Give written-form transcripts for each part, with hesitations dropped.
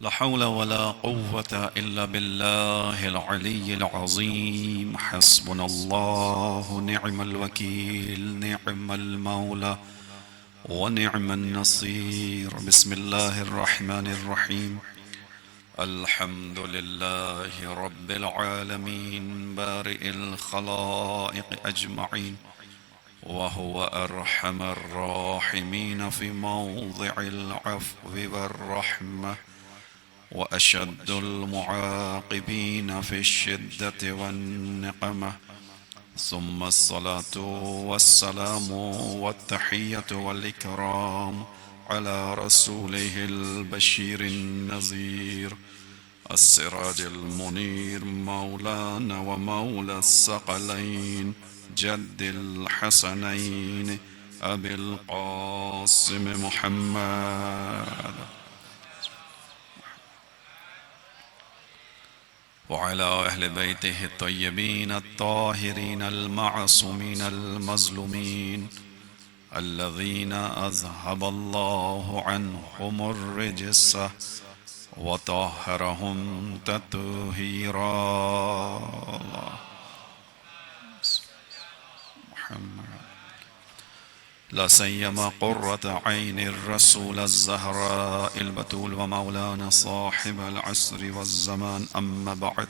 لا حول ولا قوة إلا بالله العلي العظيم. حسبنا الله نعم الوكيل، نعم المولى ونعم النصير. بسم الله الرحمن الرحيم. الحمد لله رب العالمين بارئ الخلائق أجمعين، وهو أرحم الراحمين في موضع العفو والرحمة، وأشد المعاقبين في الشدة والنقمة. ثم الصلاة والسلام والتحية والإكرام على رسوله البشير النذير، السراج المنير، مولانا ومولى الثقلين، جد الحسنين أبي القاسم محمد، وعلى أهل بيته الطيبين الطاهرين المعصومين المظلومين، الذين أذهب الله عنهم الرجس وطهرهم تطهيرا. محمد لا سيما قرة عين الرسول الزهراء البتول ومولانا صاحب العصر والزمان. أما بعد،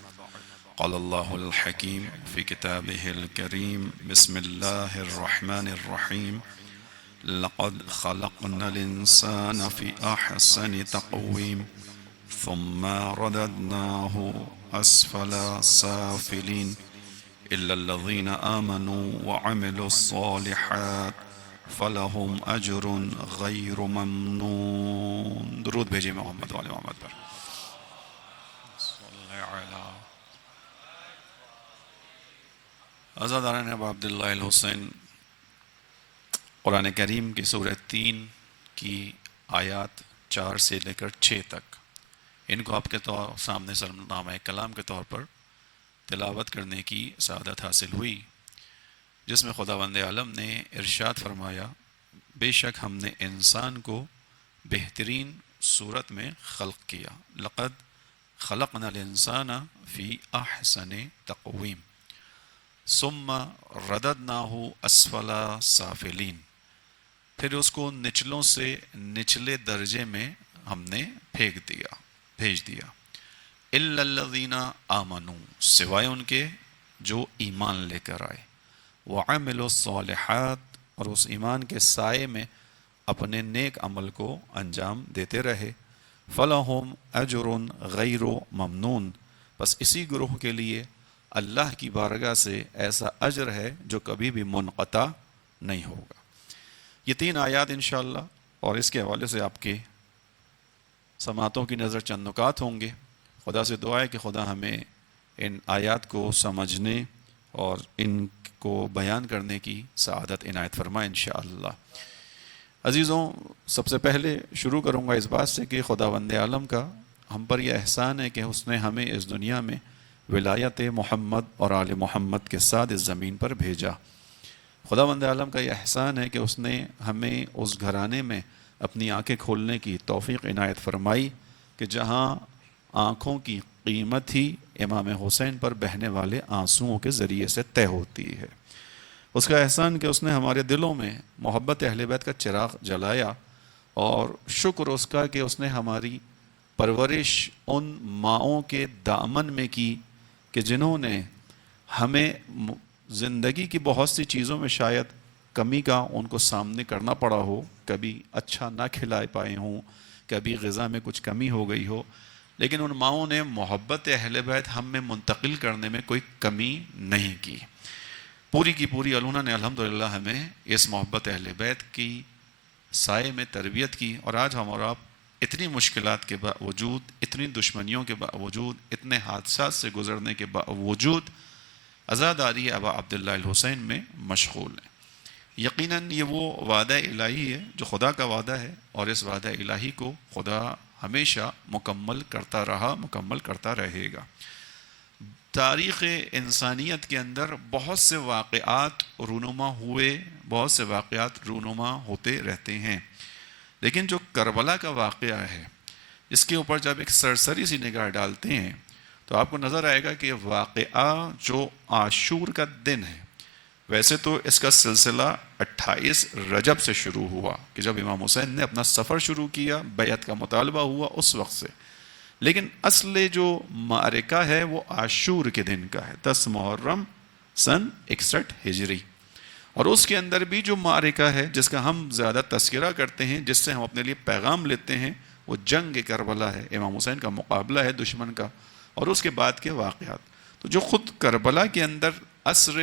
قال الله الحكيم في كتابه الكريم: بسم الله الرحمن الرحيم. لقد خلقنا الإنسان في أحسن تقويم ثم رددناه أسفل سافلين إلا الذين آمنوا وعملوا الصالحات فلهم أجر غير ممنون. درود بھیجیے محمد والے محمد پر. صلی علی عزادارین ابا عبداللہ الحسین. قرآن کریم کی سورہ 3 کی آیات 4 سے لے کر 6 تک، ان کو آپ کے سامنے سرنامہ کلام کے طور پر تلاوت کرنے کی سعادت حاصل ہوئی، جس میں خداوند عالم نے ارشاد فرمایا: بے شک ہم نے انسان کو بہترین صورت میں خلق کیا. لقد خلقنا الانسان فی احسن تقویم ثم رددناہ اسفل سافلین. پھر اس کو نچلوں سے نچلے درجے میں ہم نے بھیج دیا. الا الذین آمنوا، سوائے ان کے جو ایمان لے کر آئے، وعملوا الصالحات، اور اس ایمان کے سائے میں اپنے نیک عمل کو انجام دیتے رہے، فلہم اجر غیر ممنون، بس اسی گروہ کے لیے اللہ کی بارگاہ سے ایسا اجر ہے جو کبھی بھی منقطع نہیں ہوگا. یہ 3 آیات انشاءاللہ، اور اس کے حوالے سے آپ کے سماعتوں کی نظر چند نکات ہوں گے. خدا سے دعا ہے کہ خدا ہمیں ان آیات کو سمجھنے اور ان کو بیان کرنے کی سعادت عنایت فرمائے انشاءاللہ. عزیزوں، سب سے پہلے شروع کروں گا اس بات سے کہ خداوند عالم کا ہم پر یہ احسان ہے کہ اس نے ہمیں اس دنیا میں ولایت محمد اور آل محمد کے ساتھ اس زمین پر بھیجا. خداوند عالم کا یہ احسان ہے کہ اس نے ہمیں اس گھرانے میں اپنی آنکھیں کھولنے کی توفیق عنایت فرمائی کہ جہاں آنکھوں کی قیمت ہی امام حسین پر بہنے والے آنسوؤں کے ذریعے سے طے ہوتی ہے. اس کا احسان کہ اس نے ہمارے دلوں میں محبت اہل بیت کا چراغ جلایا، اور شکر اس کا کہ اس نے ہماری پرورش ان ماؤں کے دامن میں کی کہ جنہوں نے ہمیں زندگی کی بہت سی چیزوں میں شاید کمی کا ان کو سامنے کرنا پڑا ہو، کبھی اچھا نہ کھلا پائے ہوں، کبھی غذا میں کچھ کمی ہو گئی ہو، لیکن ان ماؤں نے محبت اہل بیت ہم میں منتقل کرنے میں کوئی کمی نہیں کی. پوری کی پوری انہوں نے الحمدللہ ہمیں اس محبت اہل بیت کی سائے میں تربیت کی. اور آج ہم اور آپ اتنی مشکلات کے باوجود، اتنی دشمنیوں کے باوجود، اتنے حادثات سے گزرنے کے باوجود عزاداری ابا عبداللہ الحسین میں مشغول ہیں. یقیناً یہ وہ وعدہ الہی ہے جو خدا کا وعدہ ہے، اور اس وعدہ الہی کو خدا ہمیشہ مکمل کرتا رہا، مکمل کرتا رہے گا. تاریخ انسانیت کے اندر بہت سے واقعات رونما ہوئے، بہت سے واقعات رونما ہوتے رہتے ہیں، لیکن جو کربلا کا واقعہ ہے اس کے اوپر جب ایک سرسری سی نگاہ ڈالتے ہیں تو آپ کو نظر آئے گا کہ واقعہ جو عاشور کا دن ہے، ویسے تو اس کا سلسلہ 28 رجب سے شروع ہوا کہ جب امام حسین نے اپنا سفر شروع کیا، بیعت کا مطالبہ ہوا اس وقت سے، لیکن اصل جو معرکہ ہے وہ عاشور کے دن کا ہے، 10 محرم سن 61 ہجری. اور اس کے اندر بھی جو معرکہ ہے جس کا ہم زیادہ تذکرہ کرتے ہیں، جس سے ہم اپنے لیے پیغام لیتے ہیں، وہ جنگ کربلا ہے، امام حسین کا مقابلہ ہے دشمن کا، اور اس کے بعد کے واقعات. تو جو خود کربلا کے اندر عصر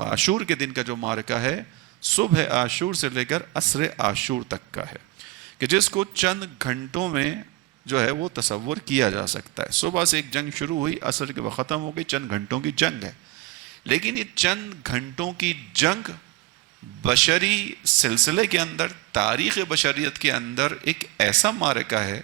عاشور کے دن کا جو معرکہ ہے، صبح عاشور سے لے کر عصر عاشور تک کا ہے، کہ جس کو چند گھنٹوں میں جو ہے وہ تصور کیا جا سکتا ہے. صبح سے ایک جنگ شروع ہوئی، عصر کے وقت ختم ہو گئی، چند گھنٹوں کی جنگ ہے. لیکن یہ چند گھنٹوں کی جنگ بشری سلسلے کے اندر، تاریخ بشریت کے اندر ایک ایسا معرکہ ہے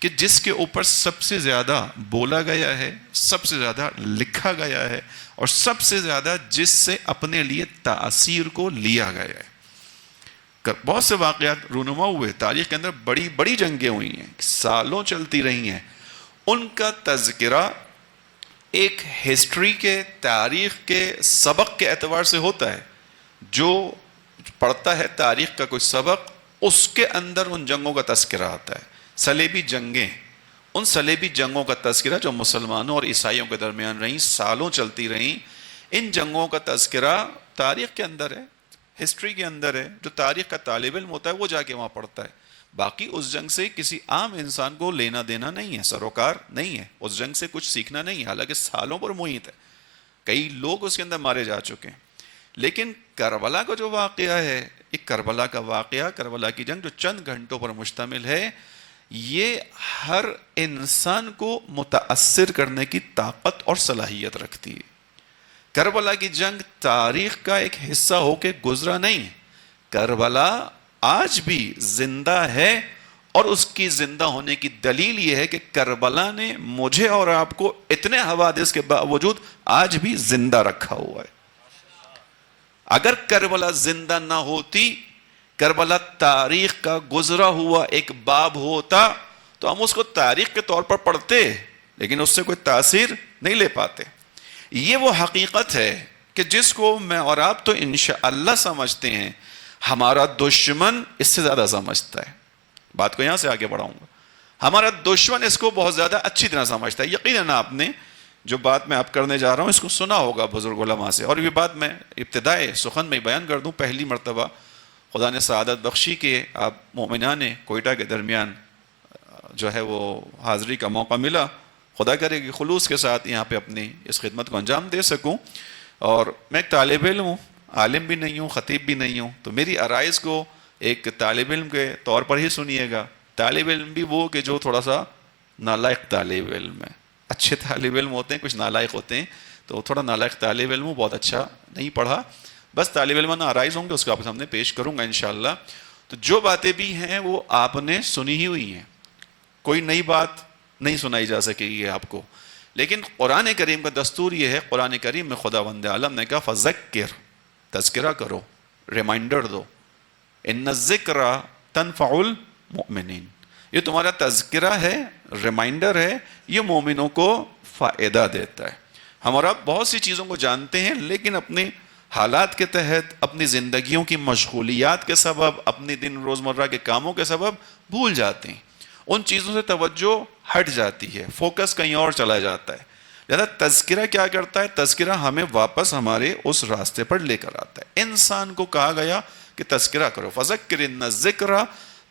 کہ جس کے اوپر سب سے زیادہ بولا گیا ہے، سب سے زیادہ لکھا گیا ہے، اور سب سے زیادہ جس سے اپنے لیے تاثیر کو لیا گیا ہے. بہت سے واقعات رونما ہوئے تاریخ کے اندر، بڑی بڑی جنگیں ہوئی ہیں، سالوں چلتی رہی ہیں، ان کا تذکرہ ایک ہسٹری کے، تاریخ کے سبق کے اعتبار سے ہوتا ہے. جو پڑھتا ہے تاریخ کا کوئی سبق، اس کے اندر ان جنگوں کا تذکرہ آتا ہے. صلیبی جنگیں، ان صلیبی جنگوں کا تذکرہ جو مسلمانوں اور عیسائیوں کے درمیان رہیں، سالوں چلتی رہیں، ان جنگوں کا تذکرہ تاریخ کے اندر ہے، ہسٹری کے اندر ہے. جو تاریخ کا طالب علم ہوتا ہے وہ جا کے وہاں پڑھتا ہے. باقی اس جنگ سے کسی عام انسان کو لینا دینا نہیں ہے، سروکار نہیں ہے، اس جنگ سے کچھ سیکھنا نہیں ہے، حالانکہ سالوں پر محیط ہے، کئی لوگ اس کے اندر مارے جا چکے ہیں. لیکن کربلا کا جو واقعہ ہے، ایک کربلا کا واقعہ، کربلا کی جنگ جو چند گھنٹوں پر مشتمل ہے، یہ ہر انسان کو متاثر کرنے کی طاقت اور صلاحیت رکھتی ہے. کربلا کی جنگ تاریخ کا ایک حصہ ہو کے گزرا نہیں، کربلا آج بھی زندہ ہے، اور اس کی زندہ ہونے کی دلیل یہ ہے کہ کربلا نے مجھے اور آپ کو اتنے حوادث کے باوجود آج بھی زندہ رکھا ہوا ہے. اگر کربلا زندہ نہ ہوتی، کربلا تاریخ کا گزرا ہوا ایک باب ہوتا، تو ہم اس کو تاریخ کے طور پر پڑھتے، لیکن اس سے کوئی تاثیر نہیں لے پاتے. یہ وہ حقیقت ہے کہ جس کو میں اور آپ تو انشاءاللہ سمجھتے ہیں، ہمارا دشمن اس سے زیادہ سمجھتا ہے. بات کو یہاں سے آگے بڑھاؤں گا. ہمارا دشمن اس کو بہت زیادہ اچھی طرح سمجھتا ہے. یقیناً آپ نے جو بات میں آپ کرنے جا رہا ہوں اس کو سنا ہوگا بزرگ علماء سے، اور یہ بات میں ابتدائے سخن میں بیان کر دوں. پہلی مرتبہ خدا نے سعادت بخشی کہ آپ مومنان کوئٹہ کے درمیان جو ہے وہ حاضری کا موقع ملا. خدا کرے کہ خلوص کے ساتھ یہاں پہ اپنی اس خدمت کو انجام دے سکوں. اور میں ایک طالب علم ہوں، عالم بھی نہیں ہوں، خطیب بھی نہیں ہوں، تو میری عرائض کو ایک طالب علم کے طور پر ہی سنیے گا. طالب علم بھی وہ کہ جو تھوڑا سا نالائق طالب علم ہے. اچھے طالب علم ہوتے ہیں، کچھ نالائق ہوتے ہیں، تو تھوڑا نالائق طالب علم ہوں، بہت اچھا نہیں پڑھا. بس طالب علمانہ عرائض ہوں گے، اس کو آپ سامنے پیش کروں گا انشاءاللہ. تو جو باتیں بھی ہیں وہ آپ نے سنی ہی ہوئی ہیں، کوئی نئی بات نہیں سنائی جا سکے گی آپ کو. لیکن قرآن کریم کا دستور یہ ہے، قرآن کریم میں خداوند عالم نے کہا فذکر، تذکرہ کرو، ریمائنڈر دو، ان الذکر تنفع المؤمنین. یہ تمہارا تذکرہ ہے، ریمائنڈر ہے، یہ مومنوں کو فائدہ دیتا ہے. ہمارا بہت سی چیزوں کو جانتے ہیں، لیکن اپنے حالات کے تحت، اپنی زندگیوں کی مشغولیات کے سبب، اپنی دن روزمرہ کے کاموں کے سبب بھول جاتے ہیں، ان چیزوں سے توجہ ہٹ جاتی ہے، فوکس کہیں اور چلا جاتا ہے. لہذا تذکرہ کیا کرتا ہے؟ تذکرہ ہمیں واپس ہمارے اس راستے پر لے کر آتا ہے. انسان کو کہا گیا کہ تذکرہ کرو، فذکر ان الذکر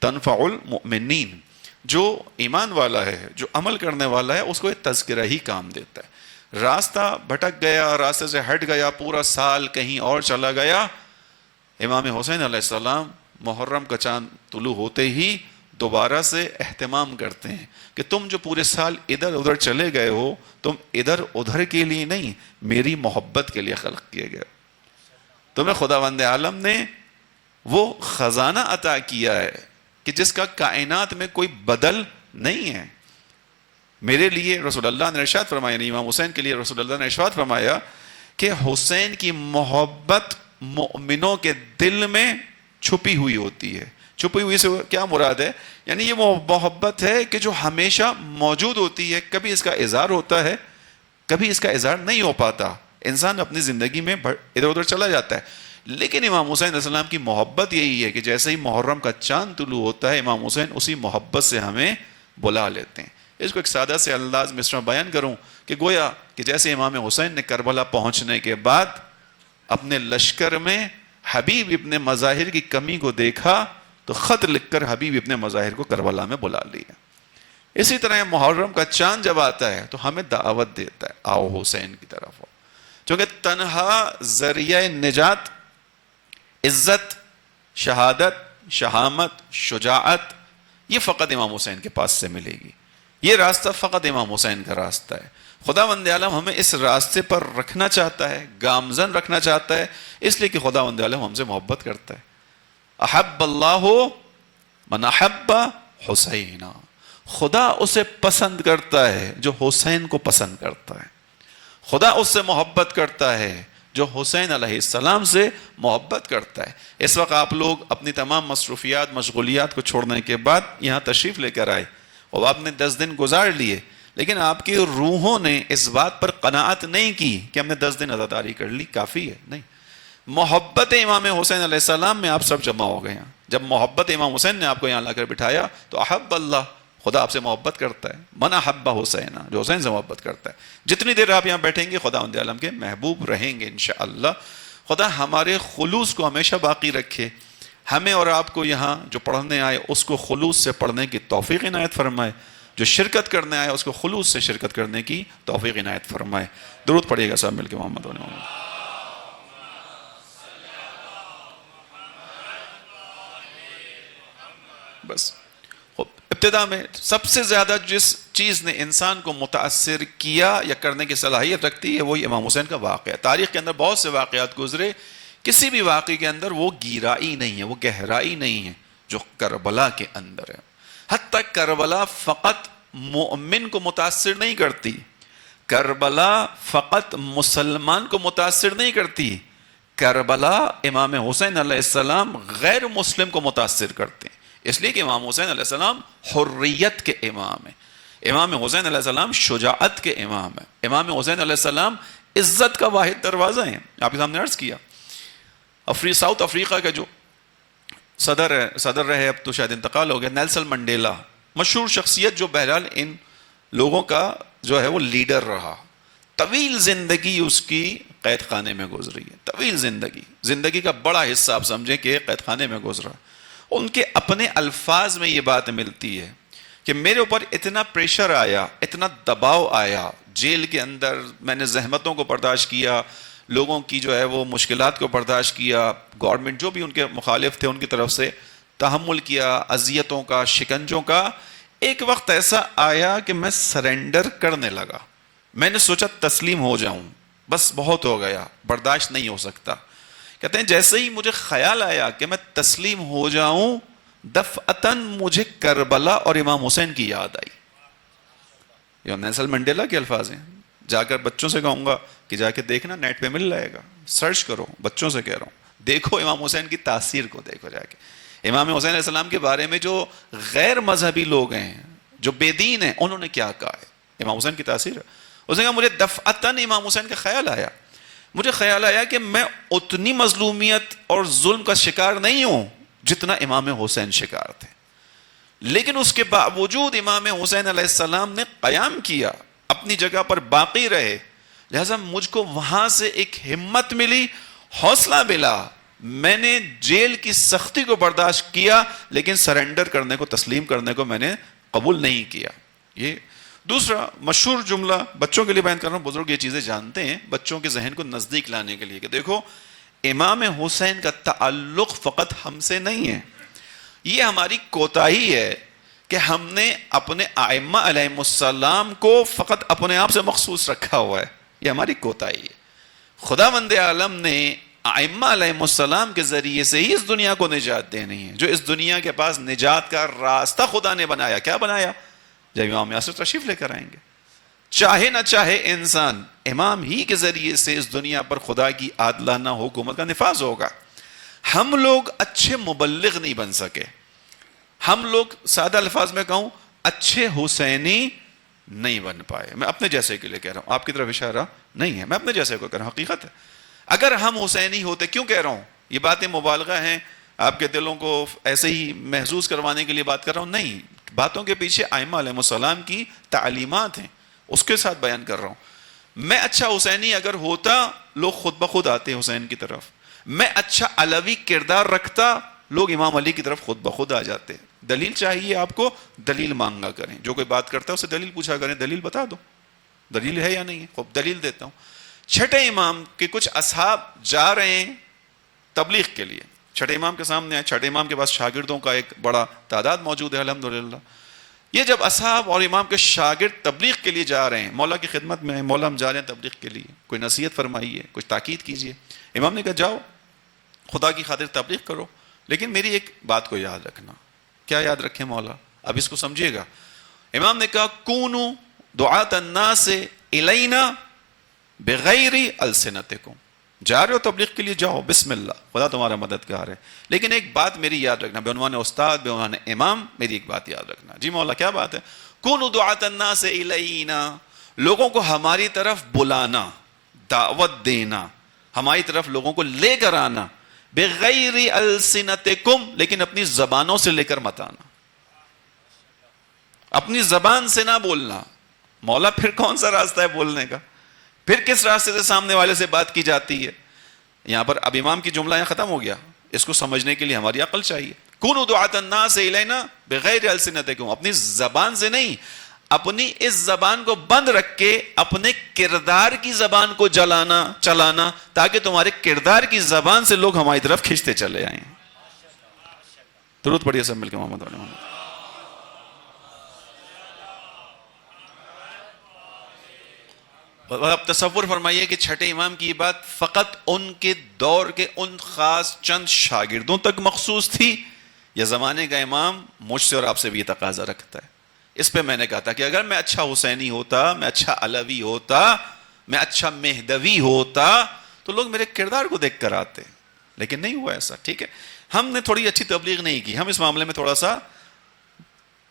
تنفع المؤمنین. جو ایمان والا ہے، جو عمل کرنے والا ہے، اس کو یہ تذکرہ ہی کام دیتا ہے. راستہ بھٹک گیا، راستے سے ہٹ گیا، پورا سال کہیں اور چلا گیا، امام حسین علیہ السلام محرم کا چاند طلوع ہوتے ہی دوبارہ سے اہتمام کرتے ہیں کہ تم جو پورے سال ادھر ادھر چلے گئے ہو، تم ادھر ادھر کے لیے نہیں، میری محبت کے لیے خلق کیے گئے. تمہیں خداوند عالم نے وہ خزانہ عطا کیا ہے کہ جس کا کائنات میں کوئی بدل نہیں ہے. میرے لیے رسول اللہ نے ارشاد فرمایا، یعنی امام حسین کے لیے رسول اللہ نے ارشاد فرمایا کہ حسین کی محبت مومنوں کے دل میں چھپی ہوئی ہوتی ہے، چھپی ہوئی سے کیا مراد ہے؟ یعنی یہ محبت ہے کہ جو ہمیشہ موجود ہوتی ہے، کبھی اس کا اظہار ہوتا ہے، کبھی اس کا اظہار نہیں ہو پاتا، انسان اپنی زندگی میں ادھر ادھر چلا جاتا ہے. لیکن امام حسین علیہ السلام کی محبت یہی ہے کہ جیسے ہی محرم کا چاند طلوع ہوتا ہے، امام حسین اسی محبت سے ہمیں بلا لیتے ہیں. اس کو ایک سادہ سے انداز میں اس طرح بیان کروں کہ گویا کہ جیسے امام حسین نے کربلا پہنچنے کے بعد اپنے لشکر میں حبیب ابن مظاہر کی کمی کو دیکھا تو خط لکھ کر حبیب ابن مظاہر کو کربلا میں بلا لیا. اسی طرح محرم کا چاند جب آتا ہے تو ہمیں دعوت دیتا ہے، آؤ حسین کی طرف آؤ. چونکہ تنہا ذریعہ نجات، عزت، شہادت، شہامت، شجاعت یہ فقط امام حسین کے پاس سے ملے گی. یہ راستہ فقط امام حسین کا راستہ ہے. خداوند عالم ہمیں اس راستے پر رکھنا چاہتا ہے، گامزن رکھنا چاہتا ہے، اس لیے کہ خداوند عالم ہم سے محبت کرتا ہے. احب اللہ من احب حسینا، خدا اسے پسند کرتا ہے جو حسین کو پسند کرتا ہے. خدا اس سے محبت کرتا ہے جو حسین علیہ السلام سے محبت کرتا ہے. اس وقت آپ لوگ اپنی تمام مصروفیات مشغولیات کو چھوڑنے کے بعد یہاں تشریف لے کر آئے اور آپ نے 10 دن گزار لیے، لیکن آپ کی روحوں نے اس بات پر قناعت نہیں کی کہ ہم نے 10 دن عزاداری کر لی، کافی ہے. نہیں، محبت امام حسین علیہ السلام میں آپ سب جمع ہو گئے ہیں. جب محبت امام حسین نے آپ کو یہاں لا کر بٹھایا تو احب اللہ، خدا آپ سے محبت کرتا ہے. من احب حسین، جو حسین سے محبت کرتا ہے. جتنی دیر آپ یہاں بیٹھیں گے خداوند عالم کے محبوب رہیں گے انشاءاللہ. خدا ہمارے خلوص کو ہمیشہ باقی رکھے. ہمیں اور آپ کو یہاں جو پڑھنے آئے اس کو خلوص سے پڑھنے کی توفیق عنایت فرمائے، جو شرکت کرنے آئے اس کو خلوص سے شرکت کرنے کی توفیق عنایت فرمائے. درود پڑھیے گا سب مل کے محمد و محمد. بس ابتدا میں سب سے زیادہ جس چیز نے انسان کو متاثر کیا یا کرنے کی صلاحیت رکھتی ہے وہی امام حسین کا واقعہ. تاریخ کے اندر بہت سے واقعات گزرے، کسی بھی واقعے کے اندر وہ گہرائی نہیں ہے، وہ گہرائی نہیں ہے جو کربلا کے اندر ہے. حتیٰ کربلا فقط مومن کو متاثر نہیں کرتی، کربلا فقط مسلمان کو متاثر نہیں کرتی، کربلا امام حسین علیہ السلام غیر مسلم کو متاثر کرتے ہیں. اس لیے کہ امام حسین علیہ السلام حریت کے امام ہیں، امام حسین علیہ السلام شجاعت کے امام ہیں، امام حسین علیہ السلام عزت کا واحد دروازہ ہیں. آپ کے سامنے عرض کیا ساؤتھ افریقہ کا جو صدر رہے، اب تو شاید انتقال ہو گیا، نیلسن منڈیلا، مشہور شخصیت جو بہرحال ان لوگوں کا جو ہے وہ لیڈر رہا. طویل زندگی اس کی قید خانے میں گزری ہے، طویل زندگی کا بڑا حصہ آپ سمجھیں کہ قید خانے میں گزرا. ان کے اپنے الفاظ میں یہ بات ملتی ہے کہ میرے اوپر اتنا پریشر آیا، اتنا دباؤ آیا جیل کے اندر، میں نے زحمتوں کو برداشت کیا، لوگوں کی جو ہے وہ مشکلات کو برداشت کیا، گورنمنٹ جو بھی ان کے مخالف تھے ان کی طرف سے تحمل کیا، اذیتوں کا، شکنجوں کا. ایک وقت ایسا آیا کہ میں سرنڈر کرنے لگا. میں نے سوچا تسلیم ہو جاؤں، بس بہت ہو گیا، برداشت نہیں ہو سکتا. کہتے ہیں جیسے ہی مجھے خیال آیا کہ میں تسلیم ہو جاؤں، دفعتاً مجھے کربلا اور امام حسین کی یاد آئی. یہ نیلسن منڈیلا کے الفاظ ہیں. جا کر بچوں سے کہوں گا کہ جا کے دیکھنا، نیٹ پہ مل جائے گا، سرچ کرو. بچوں سے کہہ رہا ہوں، دیکھو امام حسین کی تاثیر کو، دیکھو جا کے. امام حسین علیہ السلام کے بارے میں جو غیر مذہبی لوگ ہیں، جو بے دین ہیں، انہوں نے کیا کہا ہے امام حسین کی تاثیر. اس نے کہا مجھے دفعتاً امام حسین کا خیال آیا، مجھے خیال آیا کہ میں اتنی مظلومیت اور ظلم کا شکار نہیں ہوں جتنا امام حسین شکار تھے. لیکن اس کے باوجود امام حسین علیہ السلام نے قیام کیا، اپنی جگہ پر باقی رہے. لہذا مجھ کو وہاں سے ایک ہمت ملی، حوصلہ ملا. میں نے جیل کی سختی کو برداشت کیا، لیکن سرنڈر کرنے کو، تسلیم کرنے کو میں نے قبول نہیں کیا. یہ دوسرا مشہور جملہ بچوں کے لیے بیان کر رہا ہوں، بزرگ یہ چیزیں جانتے ہیں بچوں کے ذہن کو نزدیک لانے کے لیے، کہ دیکھو امام حسین کا تعلق فقط ہم سے نہیں ہے. یہ ہماری کوتاہی ہے کہ ہم نے اپنے ائمہ علیہم السلام کو فقط اپنے آپ سے مخصوص رکھا ہوا ہے. یہ ہماری کوتاہی ہے. خداوند عالم نے ائمہ علیہم السلام کے ذریعے سے ہی اس دنیا کو نجات دینی ہے. جو اس دنیا کے پاس نجات کا راستہ خدا نے بنایا، کیا بنایا؟ جب امام یاسر تشریف لے کر آئیں گے، چاہے نہ چاہے انسان، امام ہی کے ذریعے سے اس دنیا پر خدا کی عادلانہ حکومت کا نفاذ ہوگا. ہم لوگ اچھے مبلغ نہیں بن سکے، ہم لوگ سادہ الفاظ میں کہوں اچھے حسینی نہیں بن پائے. میں اپنے جیسے کے لیے کہہ رہا ہوں, آپ کی طرف اشارہ نہیں ہے, میں اپنے جیسے کو کہہ رہا ہوں, حقیقت ہے. اگر ہم حسینی ہوتے, کیوں کہہ رہا ہوں یہ باتیں مبالغہ ہیں, آپ کے دلوں کو ایسے ہی محظوظ کروانے کے لیے بات کر رہا ہوں, نہیں, باتوں کے پیچھے ائمہ علیہ السلام کی تعلیمات ہیں, اس کے ساتھ بیان کر رہا ہوں. میں اچھا حسینی اگر ہوتا, لوگ خود بخود آتے حسین کی طرف. میں اچھا علوی کردار رکھتا, لوگ امام علی کی طرف خود بخود آ جاتے. دلیل چاہیے آپ کو, دلیل مانگا کریں. جو کوئی بات کرتا ہے اسے دلیل پوچھا کریں, دلیل بتا دو, دلیل ہے یا نہیں ہے, خوب دلیل دیتا ہوں. چھٹے امام کے کچھ اصحاب جا رہے ہیں تبلیغ کے لیے, چھٹے امام کے سامنے آئے, چھٹے امام کے پاس شاگردوں کا ایک بڑا تعداد موجود ہے الحمدللہ. یہ جب اصحاب اور امام کے شاگرد تبلیغ کے لیے جا رہے ہیں, مولا کی خدمت میں, مولا ہم جا رہے ہیں تبلیغ کے لیے, کوئی نصیحت فرمائیے, کچھ تاکید کیجیے. امام نے کہا جاؤ خدا کی خاطر تبلیغ کرو, لیکن میری ایک بات کو یاد رکھنا. کیا یاد رکھیں مولا, اب اس کو سمجھیے گا. امام نے کہا کونو دعاۃ الناس الینا بغیر السنتکم, جا رہے ہو تبلیغ کے لیے جاؤ, بسم اللہ, خدا تمہارا مددگار ہے, لیکن ایک بات میری یاد رکھنا, بعنوان استاد, بعنوان امام, میری ایک بات یاد رکھنا. جی مولا کیا بات ہے؟ کونو دعاۃ الناس الینا, لوگوں کو ہماری طرف بلانا, دعوت دینا, ہماری طرف لوگوں کو لے کر آنا, بغیر السنتکم, لیکن اپنی زبانوں سے لے کر مت آنا, اپنی زبان سے نہ بولنا. مولا پھر کون سا راستہ ہے بولنے کا, پھر کس راستے سے سامنے والے سے بات کی جاتی ہے؟ یہاں پر اب امام کی جملہ یہاں ختم ہو گیا, اس کو سمجھنے کے لیے ہماری عقل چاہیے. کونوا دعاۃ الناس الینا بغیر السنتکم, اپنی زبان سے نہیں, اپنی اس زبان کو بند رکھ کے اپنے کردار کی زبان کو چلانا, تاکہ تمہارے کردار کی زبان سے لوگ ہماری طرف کھنچتے چلے آئیں. درود پڑھیے سب مل کے محمد علیہ وسلم. اب تصور فرمائیے کہ چھٹے امام کی یہ بات فقط ان کے دور کے ان خاص چند شاگردوں تک مخصوص تھی, یا زمانے کا امام مجھ سے اور آپ سے بھی یہ تقاضا رکھتا ہے. اس پہ میں نے کہا تھا کہ اگر میں اچھا حسینی ہوتا, میں اچھا علوی ہوتا, میں اچھا مہدوی ہوتا, تو لوگ میرے کردار کو دیکھ کر آتے, لیکن نہیں ہوا ایسا. ٹھیک ہے, ہم نے تھوڑی اچھی تبلیغ نہیں کی, ہم اس معاملے میں تھوڑا سا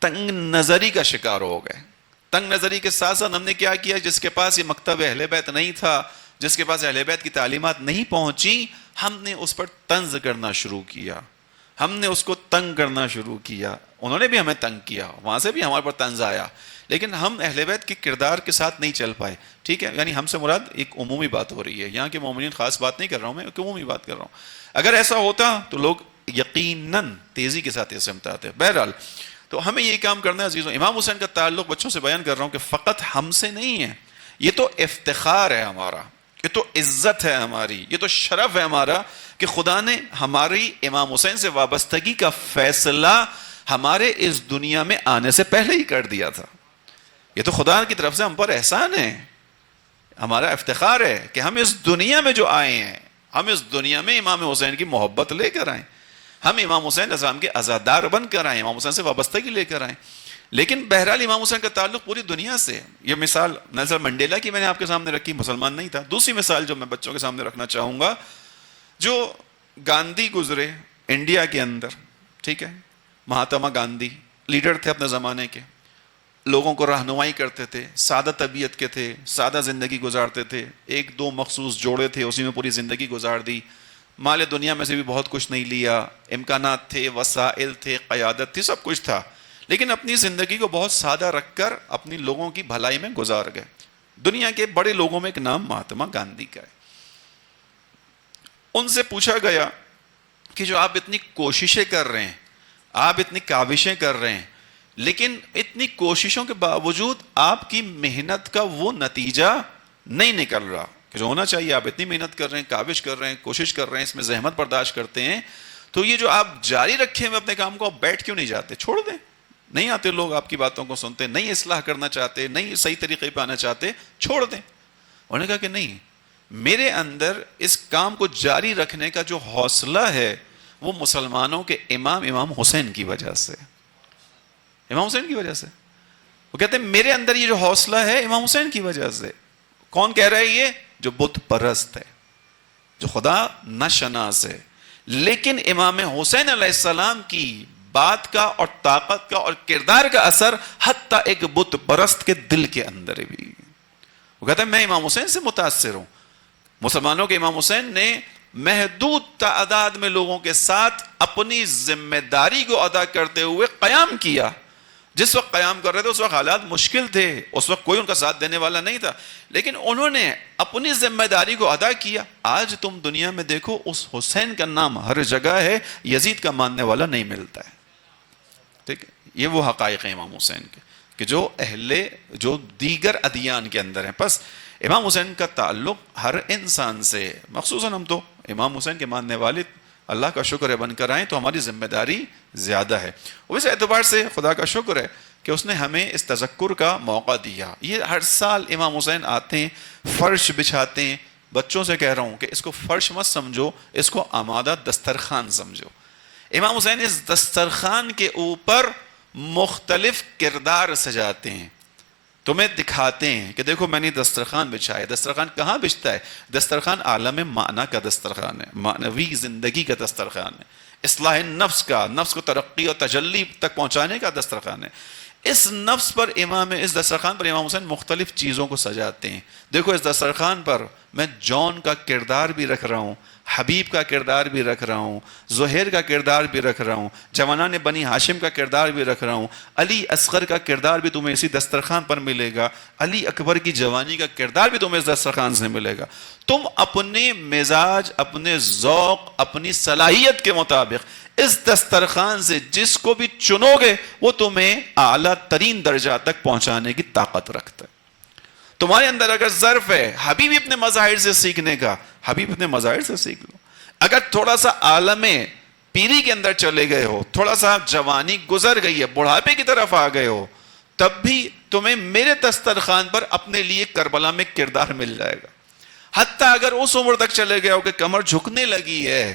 تنگ نظری کا شکار ہو گئے. تنگ نظری کے ساتھ ساتھ ہم نے کیا کیا, جس کے پاس یہ مکتب اہل بیت نہیں تھا, جس کے پاس اہل بیت کی تعلیمات نہیں پہنچی, ہم نے اس پر طنز کرنا شروع کیا, ہم نے اس کو تنگ کرنا شروع کیا. انہوں نے بھی ہمیں تنگ کیا, وہاں سے بھی ہمارے پر طنز آیا, لیکن ہم اہل بیت کے کردار کے ساتھ نہیں چل پائے. ٹھیک ہے, یعنی ہم سے مراد ایک عمومی بات ہو رہی ہے, یہاں کے مومنین خاص بات نہیں کر رہا ہوں میں, ایک عمومی بات کر رہا ہوں. اگر ایسا ہوتا تو لوگ یقیناً تیزی کے ساتھ یہ سمت آتے. بہرحال تو ہمیں یہ کام کرنا ہے عزیزوں. امام حسین کا تعلق بچوں سے بیان کر رہا ہوں کہ فقط ہم سے نہیں ہے, یہ تو افتخار ہے ہمارا, یہ تو عزت ہے ہماری, یہ تو شرف ہے ہمارا کہ خدا نے ہماری امام حسین سے وابستگی کا فیصلہ ہمارے اس دنیا میں آنے سے پہلے ہی کر دیا تھا. یہ تو خدا کی طرف سے ہم پر احسان ہے, ہمارا افتخار ہے کہ ہم اس دنیا میں جو آئے ہیں, ہم اس دنیا میں امام حسین کی محبت لے کر آئیں, ہم امام حسین علیہ السلام کے عزادار بن کر آئیں, امام حسین سے وابستگی لے کر آئیں. لیکن بہرحال امام حسین کا تعلق پوری دنیا سے ہے. یہ مثال نیلسن منڈیلا کی میں نے آپ کے سامنے رکھی, مسلمان نہیں تھا. دوسری مثال جو میں بچوں کے سامنے رکھنا چاہوں گا, جو گاندھی گزرے انڈیا کے اندر, ٹھیک ہے, مہاتما گاندھی لیڈر تھے اپنے زمانے کے, لوگوں کو رہنمائی کرتے تھے, سادہ طبیعت کے تھے, سادہ زندگی گزارتے تھے, ایک دو مخصوص جوڑے تھے, اسی میں پوری زندگی گزار دی. مال دنیا میں سے بھی بہت کچھ نہیں لیا, امکانات تھے, وسائل تھے, قیادت تھی, سب کچھ تھا, لیکن اپنی زندگی کو بہت سادہ رکھ کر اپنی لوگوں کی بھلائی میں گزار گئے. دنیا کے بڑے لوگوں میں ایک نام مہاتما گاندھی کا ہے. ان سے پوچھا گیا کہ جو آپ اتنی کوششیں کر رہے ہیں, آپ اتنی کاوشیں کر رہے ہیں, لیکن اتنی کوششوں کے باوجود آپ کی محنت کا وہ نتیجہ نہیں نکل رہا کہ جو ہونا چاہیے. آپ اتنی محنت کر رہے ہیں, کاوش کر رہے ہیں, کوشش کر رہے ہیں, اس میں زحمت برداشت کرتے ہیں, تو یہ جو آپ جاری رکھے ہوئے اپنے کام کو, آپ بیٹھ کیوں نہیں جاتے؟ چھوڑ دیں. نہیں آتے لوگ آپ کی باتوں کو سنتے, نہیں اصلاح کرنا چاہتے, نہیں صحیح طریقے پہ آنا چاہتے, چھوڑ دیں. انہوں نے کہا کہ نہیں, میرے اندر اس کام کو جاری رکھنے کا جو حوصلہ ہے وہ مسلمانوں کے امام حسین کی وجہ سے, امام حسین کی وجہ سے. وہ کہتے ہیں میرے اندر یہ جو حوصلہ ہے امام حسین کی وجہ سے. کون کہہ رہا ہے یہ؟ جو بت پرست ہے, جو خدا نہ شناس ہے, لیکن امام حسین علیہ السلام کی بات کا اور طاقت کا اور کردار کا اثر حتیٰ ایک بت پرست کے دل کے اندر بھی. وہ کہتا ہے میں امام حسین سے متاثر ہوں. مسلمانوں کے امام حسین نے محدود تعداد میں لوگوں کے ساتھ اپنی ذمہ داری کو ادا کرتے ہوئے قیام کیا. جس وقت قیام کر رہے تھے اس وقت حالات مشکل تھے, اس وقت کوئی ان کا ساتھ دینے والا نہیں تھا, لیکن انہوں نے اپنی ذمہ داری کو ادا کیا. آج تم دنیا میں دیکھو اس حسین کا نام ہر جگہ ہے, یزید کا ماننے والا نہیں ملتا ہے. ٹھیک ہے, یہ وہ حقائق ہیں امام حسین کے کہ جو دیگر ادیان کے اندر ہیں. بس امام حسین کا تعلق ہر انسان سے, مخصوصاً ہم تو امام حسین کے ماننے والے اللہ کا شکر ہے بن کر آئیں تو ہماری ذمہ داری زیادہ ہے. اس اعتبار سے خدا کا شکر ہے کہ اس نے ہمیں اس تذکر کا موقع دیا. یہ ہر سال امام حسین آتے ہیں, فرش بچھاتے ہیں. بچوں سے کہہ رہا ہوں کہ اس کو فرش مت سمجھو, اس کو آمادہ دسترخوان سمجھو. امام حسین اس دسترخوان کے اوپر مختلف کردار سجاتے ہیں, تمہیں دکھاتے ہیں کہ دیکھو میں نے دسترخوان بچھایا. دسترخوان کہاں بچھتا ہے؟ دسترخوان عالم معنی کا دسترخوان ہے, معنوی زندگی کا دسترخوان ہے, اصلاح نفس کا, نفس کو ترقی اور تجلی تک پہنچانے کا دسترخوان ہے. اس دسترخوان پر امام حسین مختلف چیزوں کو سجاتے ہیں. دیکھو اس دسترخوان پر میں جون کا کردار بھی رکھ رہا ہوں, حبیب کا کردار بھی رکھ رہا ہوں, زہیر کا کردار بھی رکھ رہا ہوں, جوانان بنی ہاشم کا کردار بھی رکھ رہا ہوں, علی اصغر کا کردار بھی تمہیں اسی دسترخوان پر ملے گا, علی اکبر کی جوانی کا کردار بھی تمہیں اس دسترخوان سے ملے گا. تم اپنے مزاج, اپنے ذوق, اپنی صلاحیت کے مطابق اس دسترخوان سے جس کو بھی چنو گے وہ تمہیں اعلیٰ ترین درجہ تک پہنچانے کی طاقت رکھتا ہے. تمہارے اندر اگر ظرف ہے حبیب اپنے مظاہر سے سیکھنے کا, حبیب اپنے مظاہر سے سیکھ لو. اگر تھوڑا سا عالم پیری کے اندر چلے گئے ہو, تھوڑا سا جوانی گزر گئی ہے, بڑھاپے کی طرف آ گئے ہو, تب بھی تمہیں میرے دسترخوان پر اپنے لیے کربلا میں کردار مل جائے گا. حتیٰ اگر اس عمر تک چلے گئے ہو کہ کمر جھکنے لگی ہے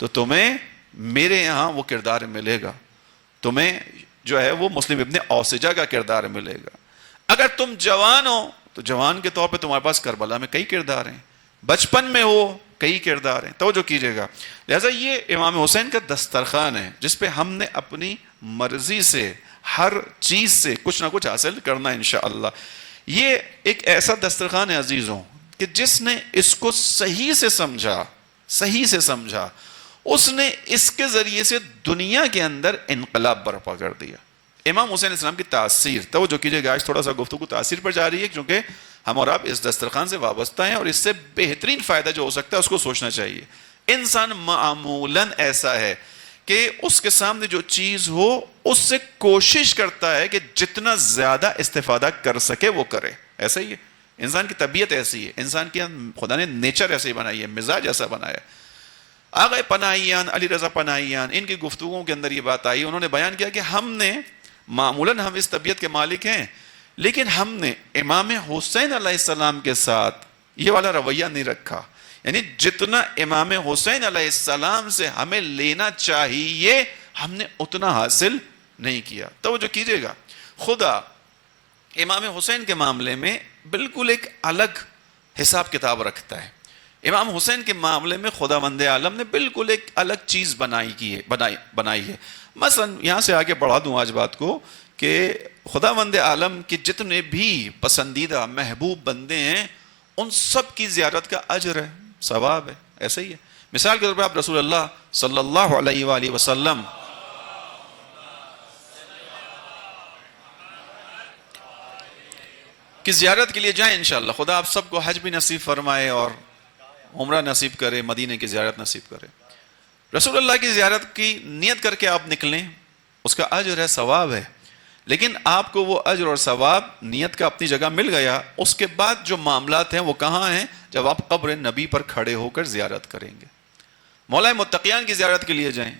تو تمہیں میرے یہاں وہ کردار ملے گا. تمہیں جو ہے وہ مسلم ابن اوسجہ کا کردار ملے گا. اگر تم جوان ہو تو جوان کے طور پہ تمہارے پاس کربلا میں کئی کردار ہیں, بچپن میں ہو کئی کردار ہیں. توجہ کیجئے گا. لہذا یہ امام حسین کا دسترخوان ہے جس پہ ہم نے اپنی مرضی سے ہر چیز سے کچھ نہ کچھ حاصل کرنا ہے انشاءاللہ. یہ ایک ایسا دسترخوان ہے عزیزوں کہ جس نے اس کو صحیح سے سمجھا, اس نے اس کے ذریعے سے دنیا کے اندر انقلاب برپا کر دیا. امام حسین علیہ السلام کی تاثیر, توجہ کیجئے گا, آج تھوڑا سا گفتگو تاثیر پر جا رہی ہے کیونکہ ہم اور آپ اس دسترخوان سے وابستہ ہیں اور اس سے بہترین فائدہ جو ہو سکتا ہے اس کو سوچنا چاہیے. انسان معمولاً ایسا ہے کہ اس کے سامنے جو چیز ہو اس سے کوشش کرتا ہے کہ جتنا زیادہ استفادہ کر سکے وہ کرے. ایسا ہی ہے, انسان کی طبیعت ایسی ہے, انسان کی خدا نے نیچر ایسے ہی بنائی ہے, مزاج ایسا بنایا ہے. آغا پناہیان, علی رضا پناہیان, ان کی گفتگوؤں کے اندر یہ بات آئی, انہوں نے بیان کیا کہ ہم اس طبیعت کے مالک ہیں, لیکن ہم نے امام حسین علیہ السلام کے ساتھ یہ والا رویہ نہیں رکھا. یعنی جتنا امام حسین علیہ السلام سے ہمیں لینا چاہیے ہم نے اتنا حاصل نہیں کیا. توجہ کیجئے گا, خدا امام حسین کے معاملے میں بالکل ایک الگ حساب کتاب رکھتا ہے. امام حسین کے معاملے میں خداوند عالم نے بالکل ایک الگ چیز بنائی ہے. مثلا یہاں سے آگے بڑھا دوں آج بات کو کہ خداوند عالم کے جتنے بھی پسندیدہ محبوب بندے ہیں ان سب کی زیارت کا اجر ہے, ثواب ہے. ایسا ہی ہے. مثال کے طور پہ آپ رسول اللہ صلی اللہ علیہ وآلہ وسلم کی زیارت کے لیے جائیں انشاءاللہ. خدا آپ سب کو حج بھی نصیب فرمائے اور عمرہ نصیب کرے, مدینے کی زیارت نصیب کرے. رسول اللہ کی زیارت کی نیت کر کے آپ نکلیں, اس کا اجر ہے, ثواب ہے. لیکن آپ کو وہ اجر اور ثواب نیت کا اپنی جگہ مل گیا, اس کے بعد جو معاملات ہیں وہ کہاں ہیں؟ جب آپ قبر نبی پر کھڑے ہو کر زیارت کریں گے. مولا متقیان کی زیارت کے لیے جائیں,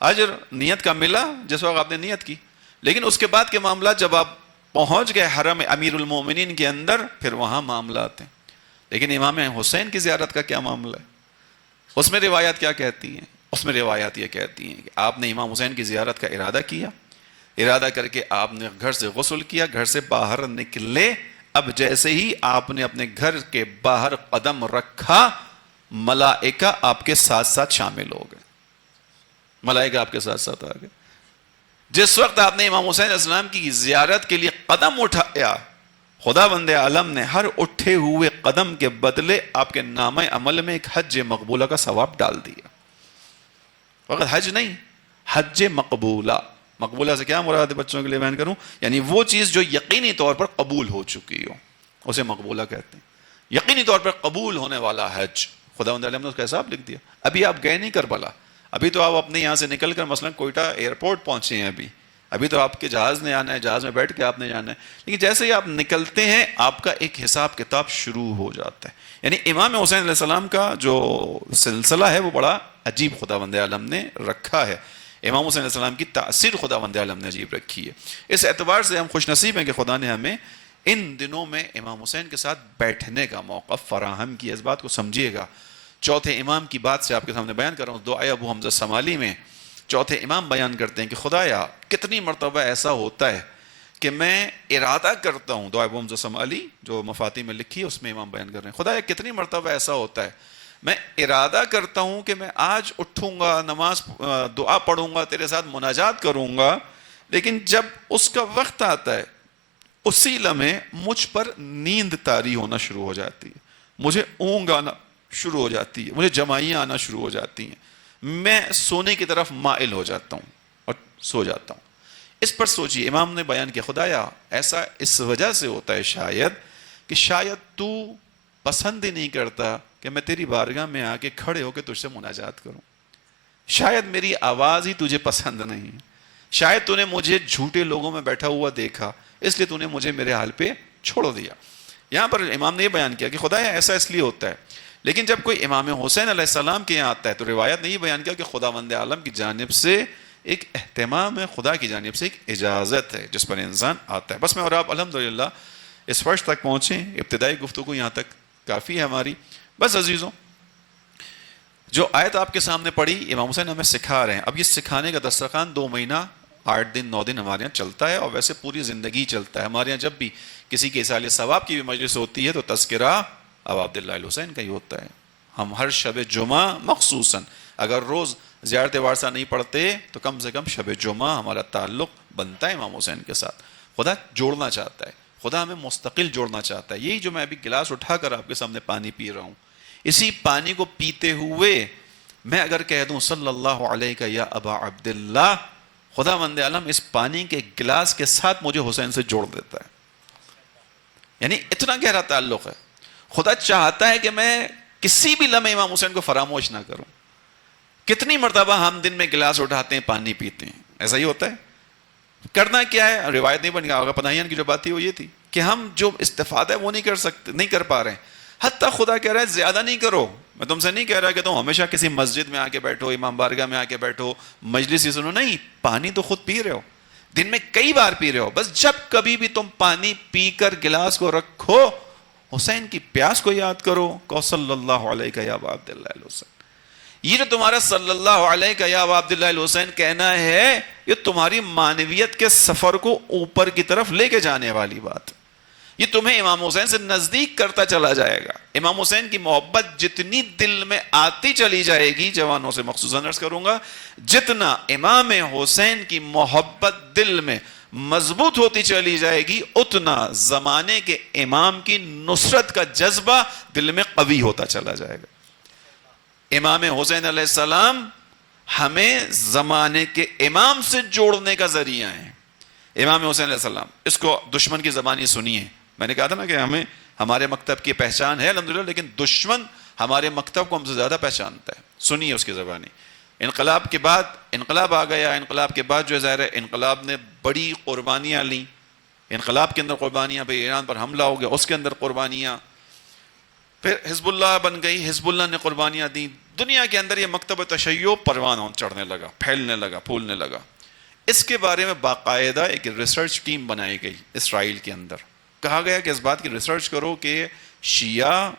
اجر نیت کا ملا جس وقت آپ نے نیت کی, لیکن اس کے بعد کے معاملات جب آپ پہنچ گئے حرم امیر المومنین کے اندر پھر وہاں معاملات ہیں. لیکن امام حسین کی زیارت کا کیا معاملہ ہے؟ اس میں روایات کیا کہتی ہیں؟ اس میں روایات یہ کہتی ہیں کہ آپ نے امام حسین کی زیارت کا ارادہ کیا, ارادہ کر کے آپ نے گھر سے غسل کیا, گھر سے باہر نکلے. اب جیسے ہی آپ نے اپنے گھر کے باہر قدم رکھا ملائکہ آپ کے ساتھ ساتھ شامل ہو گئے, ملائکہ آپ کے ساتھ ساتھ آ گئے. جس وقت آپ نے امام حسین علیہ السلام کی زیارت کے لیے قدم اٹھایا، خدا بند عالم نے ہر اٹھے ہوئے قدم کے بدلے آپ کے نامہ عمل میں ایک حج مقبولہ کا ثواب ڈال دیا. فقط حج نہیں، حج مقبولہ. مقبولہ سے کیا مراد ہے بچوں کے لیے بیان کروں؟ یعنی وہ چیز جو یقینی طور پر قبول ہو چکی ہو، اسے مقبولہ کہتے ہیں. یقینی طور پر قبول ہونے والا حج، خدا بند عالم نے اس کا حساب لکھ دیا. ابھی آپ گئے نہیں کربلا، ابھی تو آپ اپنے یہاں سے نکل کر مثلا کوئٹہ ایئرپورٹ پہنچے ہیں، ابھی تو آپ کے جہاز نے آنا ہے، جہاز میں بیٹھ کے آپ نے جانا ہے. لیکن جیسے ہی آپ نکلتے ہیں آپ کا ایک حساب کتاب شروع ہو جاتا ہے. یعنی امام حسین علیہ السلام کا جو سلسلہ ہے وہ بڑا عجیب خدا بند عالم نے رکھا ہے. امام حسین علیہ السلام کی تاثیر خدا بند عالم نے عجیب رکھی ہے. اس اعتبار سے ہم خوش نصیب ہیں کہ خدا نے ہمیں ان دنوں میں امام حسین کے ساتھ بیٹھنے کا موقع فراہم کیا. اس بات کو سمجھیے گا. چوتھے امام کی بات سے آپ کے سامنے بیان کر رہا ہوں. دعائے ابو حمزہ سمالی میں چوتھے امام بیان کرتے ہیں کہ خدایا کتنی مرتبہ ایسا ہوتا ہے کہ میں ارادہ کرتا ہوں، دعائے ابو حمزہ سمالی جو مفاتیح میں لکھی ہے اس میں امام بیان کر رہے ہیں، خدایا کتنی مرتبہ ایسا ہوتا ہے میں ارادہ کرتا ہوں کہ میں آج اٹھوں گا، نماز دعا پڑھوں گا، تیرے ساتھ مناجات کروں گا، لیکن جب اس کا وقت آتا ہے اسی لمحے مجھ پر نیند طاری ہونا شروع ہو جاتی ہے، مجھے اونگ آنا شروع ہو جاتی ہے، مجھے جمائیاں آنا شروع ہو جاتی ہیں، میں سونے کی طرف مائل ہو جاتا ہوں اور سو جاتا ہوں. اس پر سوچیے، امام نے بیان کیا خدایا ایسا اس وجہ سے ہوتا ہے شاید کہ شاید تو پسند ہی نہیں کرتا کہ میں تیری بارگاہ میں آ کے کھڑے ہو کے تجھ سے مناجات کروں، شاید میری آواز ہی تجھے پسند نہیں، شاید تو نے مجھے جھوٹے لوگوں میں بیٹھا ہوا دیکھا اس لیے تو نے مجھے میرے حال پہ چھوڑ دیا. یہاں پر امام نے یہ بیان کیا کہ خدایا ایسا اس لیے ہوتا ہے. لیکن جب کوئی امام حسین علیہ السلام کے یہاں آتا ہے تو روایت نے یہ بیان کیا کہ خداوند عالم کی جانب سے ایک اہتمام ہے، خدا کی جانب سے ایک اجازت ہے جس پر انسان آتا ہے. بس میں اور آپ الحمدللہ اس فرش تک پہنچیں. ابتدائی گفتگو یہاں تک کافی ہے ہماری. بس عزیزوں، جو آیت آپ کے سامنے پڑھی امام حسین ہمیں سکھا رہے ہیں. اب یہ سکھانے کا دسترخوان 2 مہینہ 8 دن 9 دن ہمارے یہاں چلتا ہے اور ویسے پوری زندگی چلتا ہے. ہمارے یہاں جب بھی کسی کے اصالہ ثواب کی بھی مجلس ہوتی ہے تو تذکرہ اب عبداللہ الحسین کا ہی ہوتا ہے. ہم ہر شب جمعہ مخصوصاً اگر روز زیارت وارثہ نہیں پڑھتے تو کم سے کم شب جمعہ ہمارا تعلق بنتا ہے امام حسین کے ساتھ. خدا جوڑنا چاہتا ہے، خدا ہمیں مستقل جوڑنا چاہتا ہے. یہی جو میں ابھی گلاس اٹھا کر آپ کے سامنے پانی پی رہا ہوں، اسی پانی کو پیتے ہوئے میں اگر کہہ دوں صلی اللہ علیہ یا ابا عبداللہ، خدا بند عالم اس پانی کے گلاس کے ساتھ مجھے حسین سے جوڑ دیتا ہے. یعنی اتنا گہرا تعلق ہے. خدا چاہتا ہے کہ میں کسی بھی لمحے امام حسین کو فراموش نہ کروں. کتنی مرتبہ ہم دن میں گلاس اٹھاتے ہیں، پانی پیتے ہیں، ایسا ہی ہوتا ہے. کرنا کیا ہے؟ روایت نہیں بن گیا ہوگا، پناہیان کی جو بات تھی وہ یہ تھی کہ ہم جو استفادہ ہے وہ نہیں کر سکتے، نہیں کر پا رہے ہیں. حتیٰ خدا کہہ رہا ہے زیادہ نہیں کرو. میں تم سے نہیں کہہ رہا کہ تم ہمیشہ کسی مسجد میں آ کے بیٹھو، امام بارگاہ میں آ کے بیٹھو، مجلس ہی سنو. نہیں، پانی تو خود پی رہے ہو، دن میں کئی بار پی رہے ہو. بس جب کبھی بھی تم پانی پی کر گلاس کو رکھو، حسین کی پیاس کو یاد کرو کہ صلی اللہ علیہ یا ابا عبداللہ الحسین. یہ جو تمہارا صلی اللہ علیہ یا ابا عبداللہ الحسین کہنا ہے، یہ تمہاری معنویت کے سفر کو اوپر کی طرف لے کے جانے والی بات. یہ تمہیں امام حسین سے نزدیک کرتا چلا جائے گا. امام حسین کی محبت جتنی دل میں آتی چلی جائے گی، جوانوں سے مخصوصاً عرض کروں گا، جتنا امام حسین کی محبت دل میں مضبوط ہوتی چلی جائے گی، اتنا زمانے کے امام کی نصرت کا جذبہ دل میں قوی ہوتا چلا جائے گا. امام حسین علیہ السلام ہمیں زمانے کے امام سے جوڑنے کا ذریعہ ہیں. امام حسین علیہ السلام، اس کو دشمن کی زبانی سنیے. میں نے کہا تھا نا کہ ہمیں ہمارے مکتب کی پہچان ہے الحمدللہ، لیکن دشمن ہمارے مکتب کو ہم سے زیادہ پہچانتا ہے. سنیے اس کی زبانی. انقلاب کے بعد انقلاب آ گیا. انقلاب کے بعد جو ہے ظاہر ہے انقلاب نے بڑی قربانیاں لیں. انقلاب کے اندر قربانیاں، بھئی ایران پر حملہ ہو گیا، اس کے اندر قربانیاں. پھر حزب اللہ بن گئی، حزب اللہ نے قربانیاں دیں. دنیا کے اندر یہ مکتب تشیع پروان چڑھنے لگا، پھیلنے لگا، پھولنے لگا. اس کے بارے میں باقاعدہ ایک ریسرچ ٹیم بنائی گئی اسرائیل کے اندر. کہا گیا کہ اس بات کی ریسرچ کرو کہ شیعہ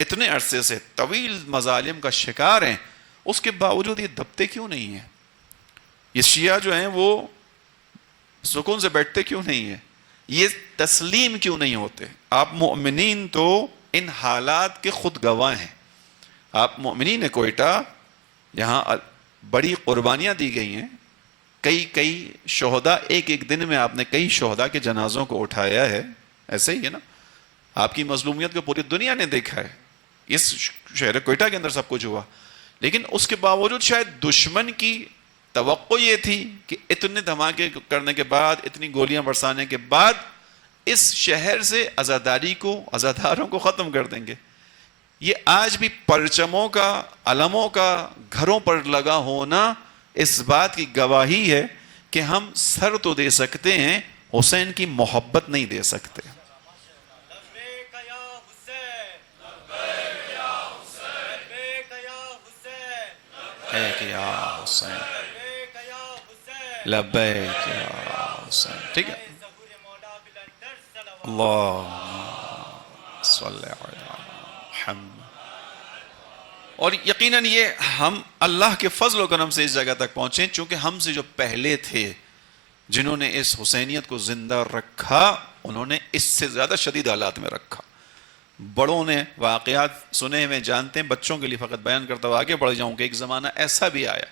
اتنے عرصے سے طویل مظالم کا شکار ہیں، اس کے باوجود یہ دبتے کیوں نہیں ہیں؟ یہ شیعہ جو ہیں وہ سکون سے بیٹھتے کیوں نہیں ہیں؟ یہ تسلیم کیوں نہیں ہوتے؟ آپ مؤمنین تو ان حالات کے خود گواہ ہیں. آپ مؤمنین کوئٹہ، یہاں بڑی قربانیاں دی گئی ہیں، کئی شہداء، ایک دن میں آپ نے کئی شہداء کے جنازوں کو اٹھایا ہے. ایسے ہی ہے نا. آپ کی مظلومیت کو پوری دنیا نے دیکھا ہے. اس شہر کوئٹہ کے اندر سب کچھ ہوا، لیکن اس کے باوجود شاید دشمن کی توقع یہ تھی کہ اتنے دھماکے کرنے کے بعد، اتنی گولیاں برسانے کے بعد اس شہر سے عزاداری کو، عزاداروں کو ختم کر دیں گے. یہ آج بھی پرچموں کا، علموں کا گھروں پر لگا ہونا اس بات کی گواہی ہے کہ ہم سر تو دے سکتے ہیں، حسین کی محبت نہیں دے سکتے. لبیک یا حسین، لبیک یا حسین. ٹھیک ہے. اللہم صلی علی محمد. اور یقیناً یہ ہم اللہ کے فضل و کرم سے اس جگہ تک پہنچے، چونکہ ہم سے جو پہلے تھے جنہوں نے اس حسینیت کو زندہ رکھا، انہوں نے اس سے زیادہ شدید حالات میں رکھا. بڑوں نے واقعات سنے ہوئے جانتے ہیں، بچوں کے لیے فقط بیان کرتا ہوا آگے بڑھ جاؤں کہ ایک زمانہ ایسا بھی آیا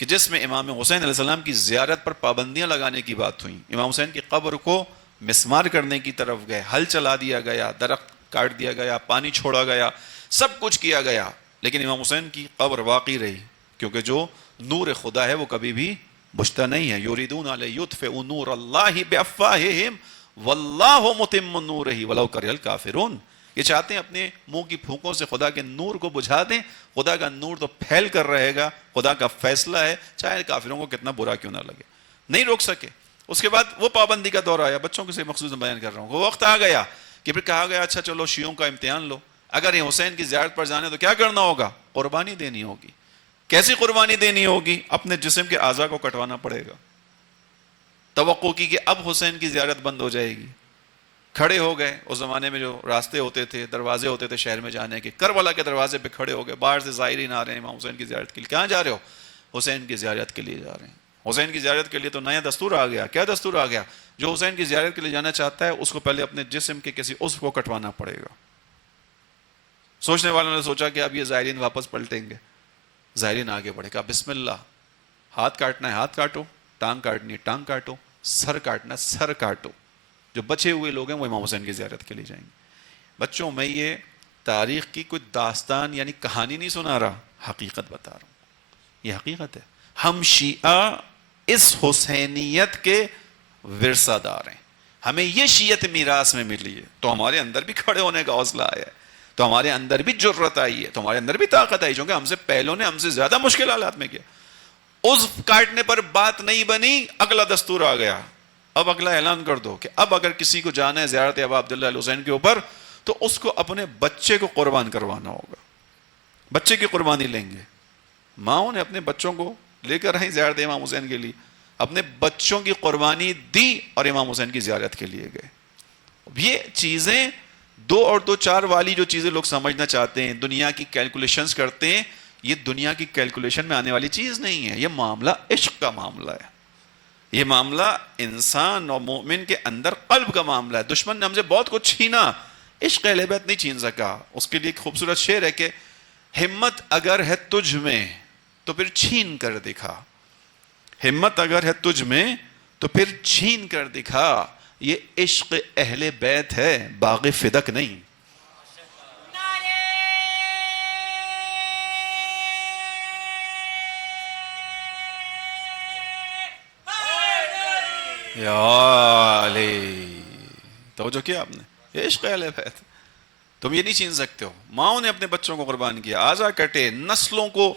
کہ جس میں امام حسین علیہ السلام کی زیارت پر پابندیاں لگانے کی بات ہوئی. امام حسین کی قبر کو مسمار کرنے کی طرف گئے، ہل چلا دیا گیا، درخت کاٹ دیا گیا، پانی چھوڑا گیا، سب کچھ کیا گیا، لیکن امام حسین کی قبر باقی رہی، کیونکہ جو نور خدا ہے وہ کبھی بھی بجھتا نہیں ہے. یریدون لیطفئوا نور اللہ بافواہہم واللہ متم نورہ ولو کرہ الکافرون. یہ چاہتے ہیں اپنے منہ کی پھونکوں سے خدا کے نور کو بجھا دیں. خدا کا نور تو پھیل کر رہے گا، خدا کا فیصلہ ہے، چاہے کافروں کو کتنا برا کیوں نہ لگے. نہیں روک سکے. اس کے بعد وہ پابندی کا دور آیا، بچوں کے سے مخصوص بیان کر رہا ہوں. وہ وقت آ گیا کہ پھر کہا گیا اچھا چلو شیعوں کا امتحان لو، اگر یہ حسین کی زیارت پر جانے تو کیا کرنا ہوگا؟ قربانی دینی ہوگی. کیسی قربانی دینی ہوگی؟ اپنے جسم کے اعضاء کو کٹوانا پڑے گا. توقع کی کہ اب حسین کی زیارت بند ہو جائے گی. کھڑے ہو گئے. اس زمانے میں جو راستے ہوتے تھے، دروازے ہوتے تھے شہر میں جانے کے، کربلا کے دروازے پہ کھڑے ہو گئے. باہر سے زائرین آ رہے ہیں امام حسین کی زیارت کے لیے. کہاں جا رہے ہو؟ حسین کی زیارت کے لیے جا رہے ہیں. حسین کی زیارت کے لیے تو نیا دستور آ گیا. کیا دستور آ گیا؟ جو حسین کی زیارت کے لیے جانا چاہتا ہے اس کو پہلے اپنے جسم کے کسی عضو کو کٹوانا پڑے گا. سوچنے والوں نے سوچا کہ اب یہ زائرین واپس پلٹیں گے. زائرین آگے بڑھے، کہا بسم اللہ، ہاتھ کاٹنا ہے ہاتھ کاٹو، ٹانگ کاٹنی ہے ٹانگ کاٹو، سر کاٹنا ہے سر کاٹو. جو بچے ہوئے لوگ ہیں وہ امام حسین کی زیارت کے لیے جائیں گے. بچوں میں یہ تاریخ کی کوئی داستان یعنی کہانی نہیں سنا رہا، حقیقت بتا رہا ہوں. یہ حقیقت ہے. ہم شیعہ اس حسینیت کے ورثہ دار ہیں. ہمیں یہ شیعت میراث میں ملی ہے، تو ہمارے اندر بھی کھڑے ہونے کا حوصلہ آیا ہے، تو ہمارے اندر بھی جرت آئی ہے، تو ہمارے اندر بھی طاقت آئی، چونکہ ہم سے پہلوں نے ہم سے زیادہ مشکل حالات میں کیا. عضو کاٹنے پر بات نہیں بنی، اگلا دستور آ گیا. اب اگلا اعلان کر دو کہ اب اگر کسی کو جانا ہے زیارت ابا عبداللہ الحسین کے اوپر تو اس کو اپنے بچے کو قربان کروانا ہوگا. بچے کی قربانی لیں گے. ماؤں نے اپنے بچوں کو لے کر آئی زیارت امام حسین کے لیے، اپنے بچوں کی قربانی دی اور امام حسین کی زیارت کے لیے گئے. یہ چیزیں 2 اور 2 4 والی جو چیزیں لوگ سمجھنا چاہتے ہیں، دنیا کی کیلکولیشنز کرتے ہیں، یہ دنیا کی کیلکولیشن میں آنے والی چیز نہیں ہے. یہ معاملہ عشق کا معاملہ ہے. یہ معاملہ انسان اور مومن کے اندر قلب کا معاملہ ہے. دشمن نے ہم سے بہت کچھ چھینا، عشق اہل بیت نہیں چھین سکا. اس کے لیے ایک خوبصورت شعر ہے کہ ہمت اگر ہے تجھ میں تو پھر چھین کر دکھا. ہمت اگر ہے تجھ میں تو پھر چھین کر دکھا. یہ عشق اہل بیت ہے، باغ فدق نہیں. یا علی، توجہ کیا آپ نے؟ یہ عشق اہل بیت. تم یہ نہیں چھین سکتے ہو. ماؤں نے اپنے بچوں کو قربان کیا، اعضا کٹے، نسلوں کو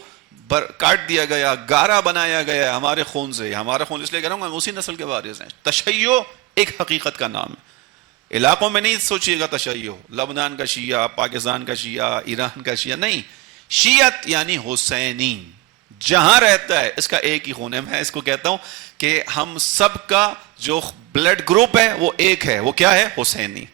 کاٹ دیا گیا، گارا بنایا گیا ہمارے خون سے. ہمارا خون اس لیے کہہ رہا ہوں ہم اسی نسل کے وارث ہیں. تشیع ایک حقیقت کا نام ہے. علاقوں میں نہیں سوچیے گا تشیع، لبنان کا شیعہ، پاکستان کا شیعہ، ایران کا شیعہ نہیں. شیعت یعنی حسینی. جہاں رہتا ہے اس کا ایک ہی خون ہے. میں اس کو کہتا ہوں کہ ہم سب کا جو بلڈ گروپ ہے وہ ایک ہے. وہ کیا ہے؟ حسینی.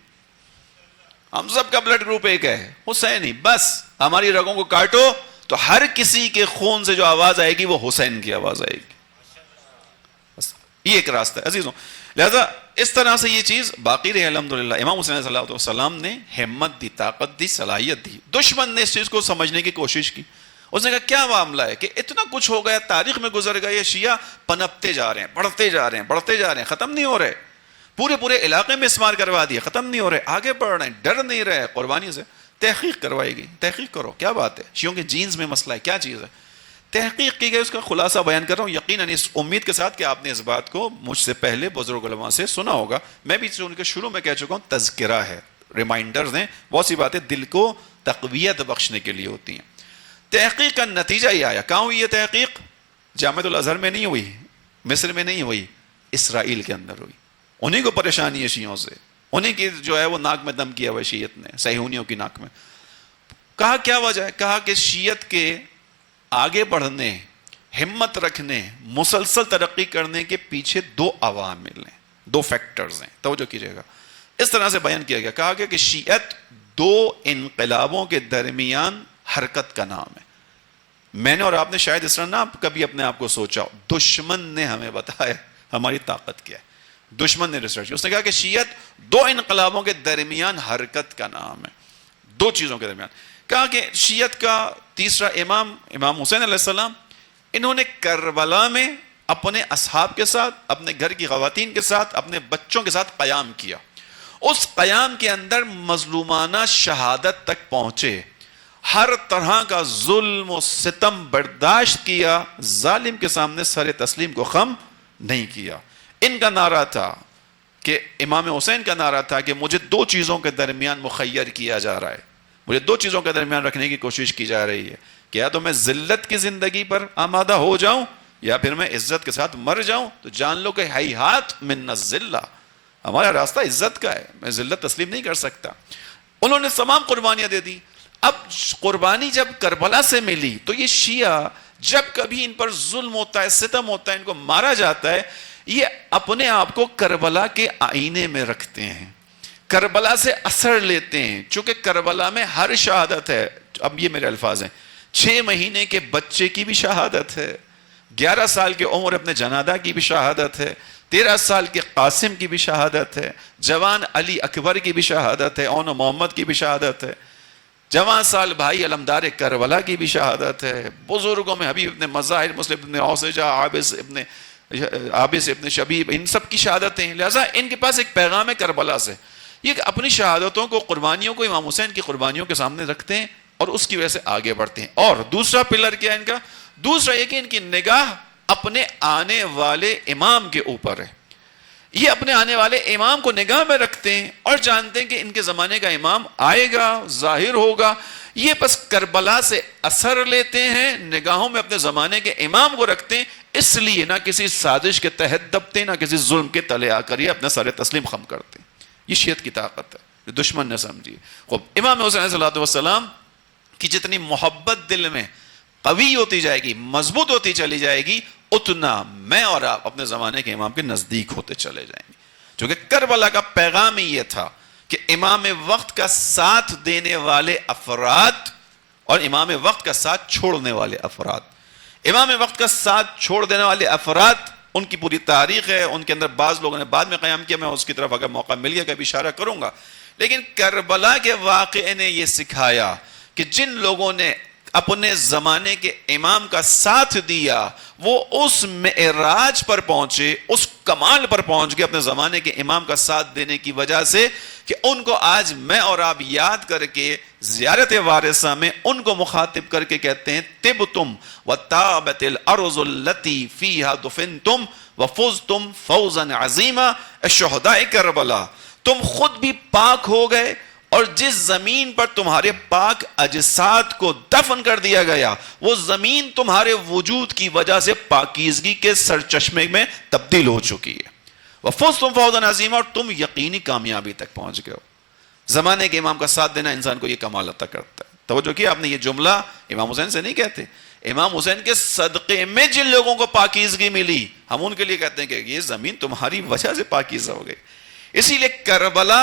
ہم سب کا بلڈ گروپ ایک ہے، حسینی. بس ہماری رگوں کو کاٹو تو ہر کسی کے خون سے جو آواز آئے گی وہ حسین کی آواز آئے گی. بس یہ ایک راستہ ہے عزیزوں. لہذا اس طرح سے یہ چیز باقی رہی الحمدللہ. امام حسین صلی اللہ علیہ وسلم نے ہمت دی، طاقت دی، صلاحیت دی. دشمن نے اس چیز کو سمجھنے کی کوشش کی. اس نے کہا کیا معاملہ ہے کہ اتنا کچھ ہو گیا، تاریخ میں گزر گیا، یہ شیعہ پنپتے جا رہے ہیں، بڑھتے جا رہے ہیں، بڑھتے جا رہے ہیں، ختم نہیں ہو رہے، پورے علاقے میں اسمار کروا دیا، ختم نہیں ہو رہے، آگے بڑھ رہے ہیں، ڈر نہیں رہے قربانی سے۔ تحقیق کروائی گئی، تحقیق کرو کیا بات ہے، شیعوں کے جینز میں مسئلہ ہے، کیا چیز ہے، تحقیق کی گئی، اس کا خلاصہ بیان کر رہا ہوں، یقیناً اس امید کے ساتھ کہ آپ نے اس بات کو مجھ سے پہلے بزرگ علماء سے سنا ہوگا، میں بھی ان کے شروع میں کہہ چکا ہوں، تذکرہ ہے، ریمائنڈرز ہیں، بہت سی باتیں دل کو تقویت بخشنے کے لیے ہوتی ہیں۔ تحقیق کا نتیجہ یہ آیا، کہاں ہوئی یہ تحقیق؟ جامعۃ الازہر میں نہیں ہوئی، مصر میں نہیں ہوئی، اسرائیل کے اندر ہوئی۔ انہیں کو پریشانی ہے شیعوں سے، انہیں کی جو ہے وہ ناک میں دم کیا ہوا شیعت نے، صہیونیوں کی ناک میں۔ کہا کیا وجہ ہے؟ کہا کہ شیعت کے آگے بڑھنے، ہمت رکھنے، مسلسل ترقی کرنے کے پیچھے دو عوامل ہیں، دو فیکٹرز ہیں، توجہ کیجئے گا۔ اس طرح سے بیان کیا گیا، کہا گیا کہ شیعت دو انقلابوں کے درمیان حرکت کا نام ہے۔ میں نے اور آپ نے شاید اس طرح نہ کبھی اپنے آپ کو سوچا ہو، دشمن نے ہمیں بتایا ہماری طاقت کیا ہے، دشمن نے ریسرچ، اس نے کہا کہ شیعت دو انقلابوں کے درمیان حرکت کا نام ہے، دو چیزوں کے درمیان۔ کہا کہ شیعت کا تیسرا امام، امام حسین علیہ السلام، انہوں نے کربلا میں اپنے اصحاب کے ساتھ، اپنے گھر کی خواتین کے ساتھ، اپنے بچوں کے ساتھ قیام کیا، اس قیام کے اندر مظلومانہ شہادت تک پہنچے، ہر طرح کا ظلم و ستم برداشت کیا، ظالم کے سامنے سر تسلیم کو خم نہیں کیا۔ ان کا نعرہ تھا کہ امام حسین کا نعرہ تھا کہ مجھے دو چیزوں کے درمیان مخیر کیا جا رہا ہے، مجھے دو چیزوں کے درمیان رکھنے کی کوشش کی جا رہی ہے کہ یا تو میں ذلت کی زندگی پر آمادہ ہو جاؤں یا پھر میں عزت کے ساتھ مر جاؤں، تو جان لو کہ ہیہات من الذلہ، ہمارا راستہ عزت کا ہے، میں ذلت تسلیم نہیں کر سکتا۔ انہوں نے تمام قربانیاں دے دی۔ اب قربانی جب کربلا سے ملی تو یہ شیعہ جب کبھی ان پر ظلم ہوتا ہے، ستم ہوتا ہے، ان کو مارا جاتا ہے، یہ اپنے آپ کو کربلا کے آئینے میں رکھتے ہیں، کربلا سے اثر لیتے ہیں، چونکہ کربلا میں ہر شہادت ہے۔ اب یہ میرے الفاظ ہیں، 6 مہینے کے بچے کی بھی شہادت ہے، 11 سال کی عمر اپنے جنادہ کی بھی شہادت ہے، 13 سال کے قاسم کی بھی شہادت ہے، جوان علی اکبر کی بھی شہادت ہے، اون محمد کی بھی شہادت ہے، جوان سال بھائی علمدار کربلا کی بھی شہادت ہے، بزرگوں میں حبیب ابن مظاہر، مسلم ابن اوسجہ، عابس ابن شبیب، ان سب کی شہادتیں ہیں۔ لہٰذا ان کے پاس ایک پیغام ہے کربلا سے، یہ اپنی شہادتوں کو، قربانیوں کو امام حسین کی قربانیوں کے سامنے رکھتے ہیں اور اس کی وجہ سے آگے بڑھتے ہیں۔ اور دوسرا پلر کیا ہے ان کا؟ دوسرا یہ کہ ان کی نگاہ اپنے آنے والے امام کے اوپر ہے، یہ اپنے آنے والے امام کو نگاہ میں رکھتے ہیں اور جانتے ہیں کہ ان کے زمانے کا امام آئے گا، ظاہر ہوگا، یہ بس کربلا سے اثر لیتے ہیں، نگاہوں میں اپنے زمانے کے امام کو رکھتے ہیں، اس لیے نہ کسی سازش کے تحت دبتے، نہ کسی ظلم کے تلے آ کر یہ اپنا سر تسلیم خم کرتے ہیں۔ یہ شیعت کی طاقت ہے، جو دشمن نے سمجھی۔ خوب، امام حسین علیہ السلام کی جتنی محبت دل میں قوی ہوتی جائے گی، مضبوط ہوتی چلی جائے گی، اتنا میں اور آپ اپنے زمانے کے امام کے نزدیک ہوتے چلے جائیں گے۔ چونکہ کربلا کا پیغام ہی یہ تھا کہ امام وقت کا ساتھ دینے والے افراد اور امام وقت کا ساتھ چھوڑنے والے افراد، امام وقت کا ساتھ چھوڑ دینے والے افراد، ان کی پوری تاریخ ہے، ان کے اندر بعض لوگوں نے بعد میں قیام کیا، میں اس کی طرف اگر موقع مل گیا کبھی اشارہ کروں گا، لیکن کربلا کے واقعے نے یہ سکھایا کہ جن لوگوں نے اپنے زمانے کے امام کا ساتھ دیا، وہ اس معراج پر پہنچے، اس کمال پر پہنچ گئے اپنے زمانے کے امام کا ساتھ دینے کی وجہ سے، کہ ان کو آج میں اور آپ یاد کر کے زیارت وارثہ میں ان کو مخاطب کر کے کہتے ہیں طبتم وطابت الارض التي فيها دفنتم وفزتم فوزا عظیما، شہداء کربلا، تم خود بھی پاک ہو گئے اور جس زمین پر تمہارے پاک اجساد کو دفن کر دیا گیا، وہ زمین تمہارے وجود کی وجہ سے پاکیزگی کے سرچشمے میں تبدیل ہو چکی ہے، وَفُزْتُمْ فَوْزًا عَظِيمًا، اور تم یقینی کامیابی تک پہنچ گئے ہو۔ زمانے کے امام کا ساتھ دینا انسان کو یہ کمال عطا کرتا ہے۔ توجہ کیا آپ نے، یہ جملہ امام حسین سے نہیں کہتے، امام حسین کے صدقے میں جن لوگوں کو پاکیزگی ملی، ہم ان کے لیے کہتے ہیں کہ یہ زمین تمہاری وجہ سے پاکیزہ ہو گئی۔ اسی لیے کربلا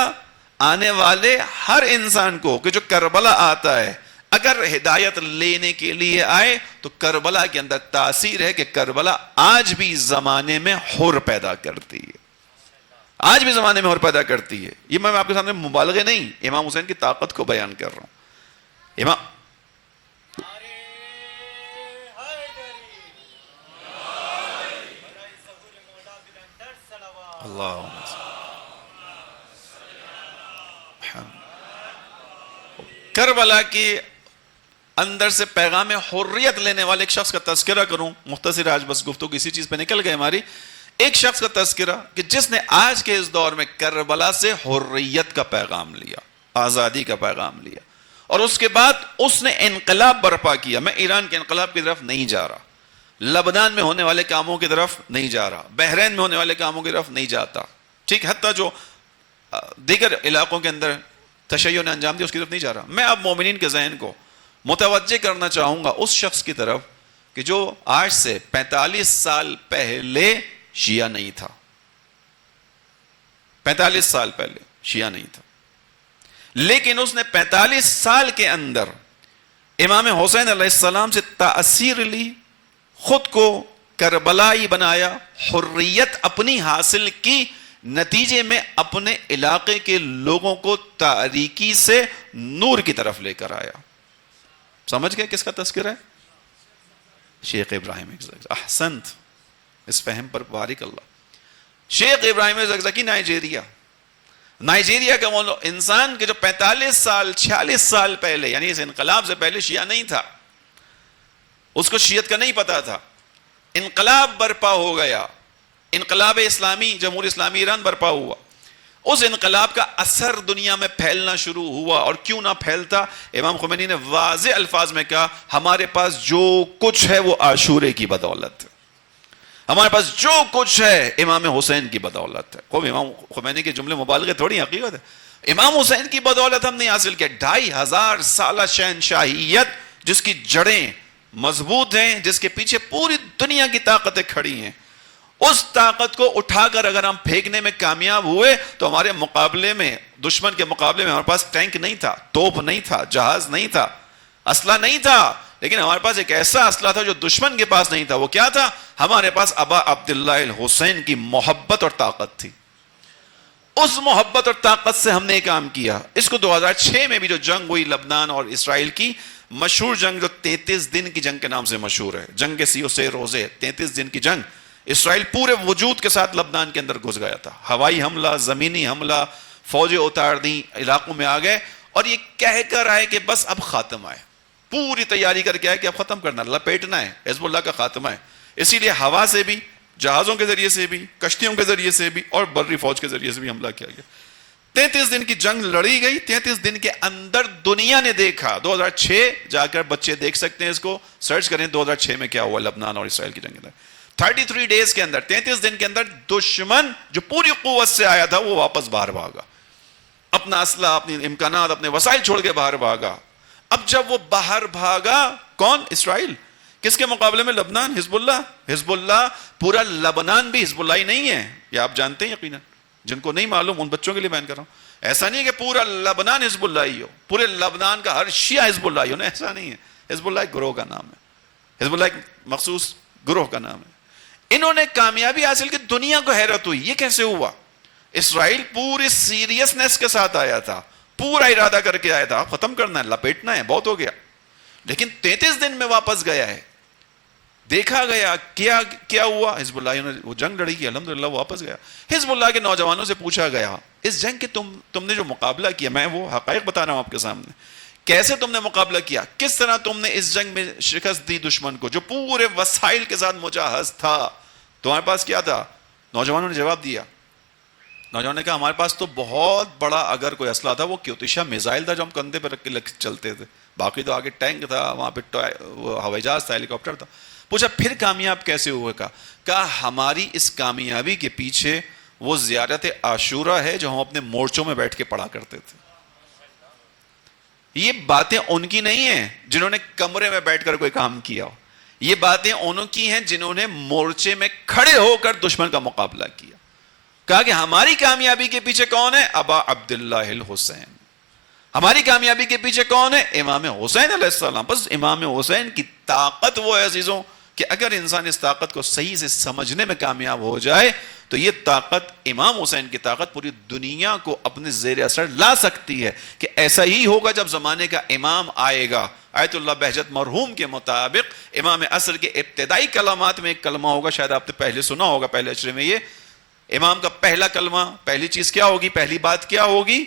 آنے والے ہر انسان کو، کہ جو کربلا آتا ہے، اگر ہدایت لینے کے لیے آئے تو کربلا کے اندر تاثیر ہے کہ کربلا آج بھی زمانے میں حر پیدا کرتی ہے، آج بھی زمانے میں حر پیدا کرتی ہے۔ یہ میں آپ کے سامنے مبالغے نہیں، امام حسین کی طاقت کو بیان کر رہا ہوں۔ امام اللہ کربلا کے اندر سے پیغام حریت لینے والے ایک شخص کا تذکرہ کروں مختصر، آج بس گفتگو اسی چیز پہ نکل گئے ہماری. ایک شخص کا تذکرہ کہ جس نے آج کے اس دور میں کربلا سے حریت کا پیغام لیا، آزادی کا پیغام لیا، اور اس کے بعد اس نے انقلاب برپا کیا. میں ایران کے انقلاب کی طرف نہیں جا رہا، لبنان میں ہونے والے کاموں کی طرف نہیں جا رہا، بحرین میں ہونے والے کاموں کی طرف نہیں جاتا، ٹھیک، حتیٰ جو دیگر علاقوں کے اندر تشیع نے انجام دیا اس کی طرف نہیں جا رہا. میں اب مومنین کے ذہن کو متوجہ کرنا چاہوں گا اس شخص کی طرف کہ جو آج سے 45 سال پہلے شیعہ نہیں تھا. 45 سال پہلے شیعہ نہیں تھا، لیکن اس نے 45 سال کے اندر امام حسین علیہ السلام سے تاثیر لی، خود کو کربلائی بنایا، حریت اپنی حاصل کی، نتیجے میں اپنے علاقے کے لوگوں کو تاریکی سے نور کی طرف لے کر آیا. سمجھ گئے کس کا تذکرہ ہے؟ شیخ ابراہیم زکزکی. احسنت، اس فہم پر بارک اللہ. شیخ ابراہیم زکزکی نائجیریا کا وہ انسان کہ جو 45 سال 46 سال پہلے، یعنی اس انقلاب سے پہلے شیعہ نہیں تھا، اس کو شیعت کا نہیں پتا تھا. انقلاب برپا ہو گیا، انقلاب اسلامی، جمہوری اسلامی ایران برپا ہوا. اس انقلاب کا اثر دنیا میں پھیلنا شروع ہوا، اور کیوں نہ پھیلتا. امام خمینی نے واضح الفاظ میں کہا ہمارے پاس جو کچھ ہے وہ عاشورے کی بدولت ہے، ہمارے پاس جو کچھ ہے امام حسین کی بدولت ہے. خوب امام خمینی کے جملے مبالغے تھوڑی حقیقت ہے. امام حسین کی بدولت ہم نے حاصل کیا. 2500 سالہ شہنشاہیت جس کی جڑیں مضبوط ہیں، جس کے پیچھے پوری دنیا کی طاقتیں کھڑی ہیں، اس طاقت کو اٹھا کر اگر ہم پھینکنے میں کامیاب ہوئے تو ہمارے مقابلے میں، دشمن کے مقابلے میں ہمارے پاس ٹینک نہیں تھا، توپ نہیں تھا، جہاز نہیں تھا، اسلحہ نہیں تھا، لیکن ہمارے پاس ایک ایسا اسلحہ تھا جو دشمن کے پاس نہیں تھا. وہ کیا تھا؟ ہمارے پاس ابا عبداللہ الحسین کی محبت اور طاقت تھی. اس محبت اور طاقت سے ہم نے کام کیا. اس کو 2006 میں بھی جو جنگ ہوئی لبنان اور اسرائیل کی، مشہور جنگ جو 33 دن کی جنگ کے نام سے مشہور ہے، جنگ سیو سے روزے، 33 دن کی جنگ، اسرائیل پورے وجود کے ساتھ لبنان کے اندر گھس گیا تھا. ہوائی حملہ، زمینی حملہ، فوجیں اتار دیں، علاقوں میں آ گئے، اور یہ کہہ کر آئے کہ بس اب خاتمہ ہے. پوری تیاری کر کے آئے کہ اب ختم کرنا، لپیٹنا ہے، حزب اللہ کا خاتمہ ہے. اسی لیے ہوا سے بھی، جہازوں کے ذریعے سے بھی، کشتیوں کے ذریعے سے بھی، اور بری فوج کے ذریعے سے بھی حملہ کیا گیا. 33 دن کی جنگ لڑی گئی. 33 دن کے اندر دنیا نے دیکھا. 2006 جا کر بچے دیکھ سکتے ہیں، اس کو سرچ کریں 2006 میں کیا ہوا لبنان اور اسرائیل کی جنگ کے اندر. 33 ڈیز کے اندر، 33 دن کے اندر دشمن جو پوری قوت سے آیا تھا وہ واپس باہر بھاگا، اپنا اسلحہ، اپنی امکانات، اپنے وسائل چھوڑ کے باہر بھاگا. اب جب وہ باہر بھاگا، کون؟ اسرائیل. کس کے مقابلے میں؟ لبنان، حزب اللہ. حزب اللہ، پورا لبنان بھی حزب اللہ ہی نہیں ہے، یہ آپ جانتے ہیں یقیناً. جن کو نہیں معلوم ان بچوں کے لیے بیان کر رہا ہوں. ایسا نہیں ہے کہ پورا لبنان حزب اللہ ہی ہو، پورے لبنان کا ہر شیعہ حزب اللہ ہی ہو، ایسا نہیں ہے. حزب اللہ ایک گروہ کا نام ہے، حزب اللہ ایک مخصوص گروہ کا نام ہے. انہوں نے کامیابی حاصل کی، دنیا کو حیرت ہوئی یہ کیسے ہوا. اسرائیل پوری سیریسنس کے ساتھ آیا تھا، پورا ارادہ کر کے آیا تھا ختم کرنا ہے، لپیٹنا ہے، بہت ہو گیا. لیکن 33 دن میں واپس گیا ہے. دیکھا گیا کیا ہوا. حزب اللہ نے وہ جنگ لڑی کی، الحمدللہ واپس گیا. حزب اللہ کے نوجوانوں سے پوچھا گیا اس جنگ کے تم نے جو مقابلہ کیا، میں وہ حقائق بتا رہا ہوں آپ کے سامنے، کیسے تم نے مقابلہ کیا، کس طرح تم نے اس جنگ میں شکست دی دشمن کو جو پورے وسائل کے ساتھ مجہز تھا، تمہارے پاس کیا تھا؟ نوجوانوں نے جواب دیا. نوجوانوں نے کہا ہمارے پاس تو بہت بڑا اگر کوئی اسلحہ تھا وہ کیوتیشا میزائل تھا جو ہم کندھے پہ رکھ کے چلتے تھے، باقی تو آگے ٹینک تھا، وہاں پہ ہوائی جہاز تھا، ہیلی کاپٹر تھا. پوچھا پھر کامیاب کیسے ہوئے؟ کہا ہماری اس کامیابی کے پیچھے وہ زیارت عاشورہ ہے جو ہم اپنے مورچوں میں بیٹھ کے پڑھا کرتے تھے. یہ باتیں ان کی نہیں ہیں جنہوں نے کمرے میں بیٹھ کر کوئی کام کیا ہو، یہ باتیں انہوں کی ہیں جنہوں نے مورچے میں کھڑے ہو کر دشمن کا مقابلہ کیا. کہا کہ ہماری کامیابی کے پیچھے کون ہے؟ ابا عبداللہ الحسین. ہماری کامیابی کے پیچھے کون ہے؟ امام حسین علیہ السلام. بس امام حسین کی طاقت وہ ہے عزیزوں کہ اگر انسان اس طاقت کو صحیح سے سمجھنے میں کامیاب ہو جائے تو یہ طاقت، امام حسین کی طاقت، پوری دنیا کو اپنے زیر اثر لا سکتی ہے. کہ ایسا ہی ہوگا جب زمانے کا امام آئے گا. آیت اللہ بہجت مرحوم کے مطابق امام عصر کے ابتدائی کلمات میں ایک کلمہ ہوگا، شاید آپ نے پہلے سنا ہوگا پہلے اشرے میں، یہ امام کا پہلا کلمہ، پہلی چیز کیا ہوگی، پہلی بات کیا ہوگی،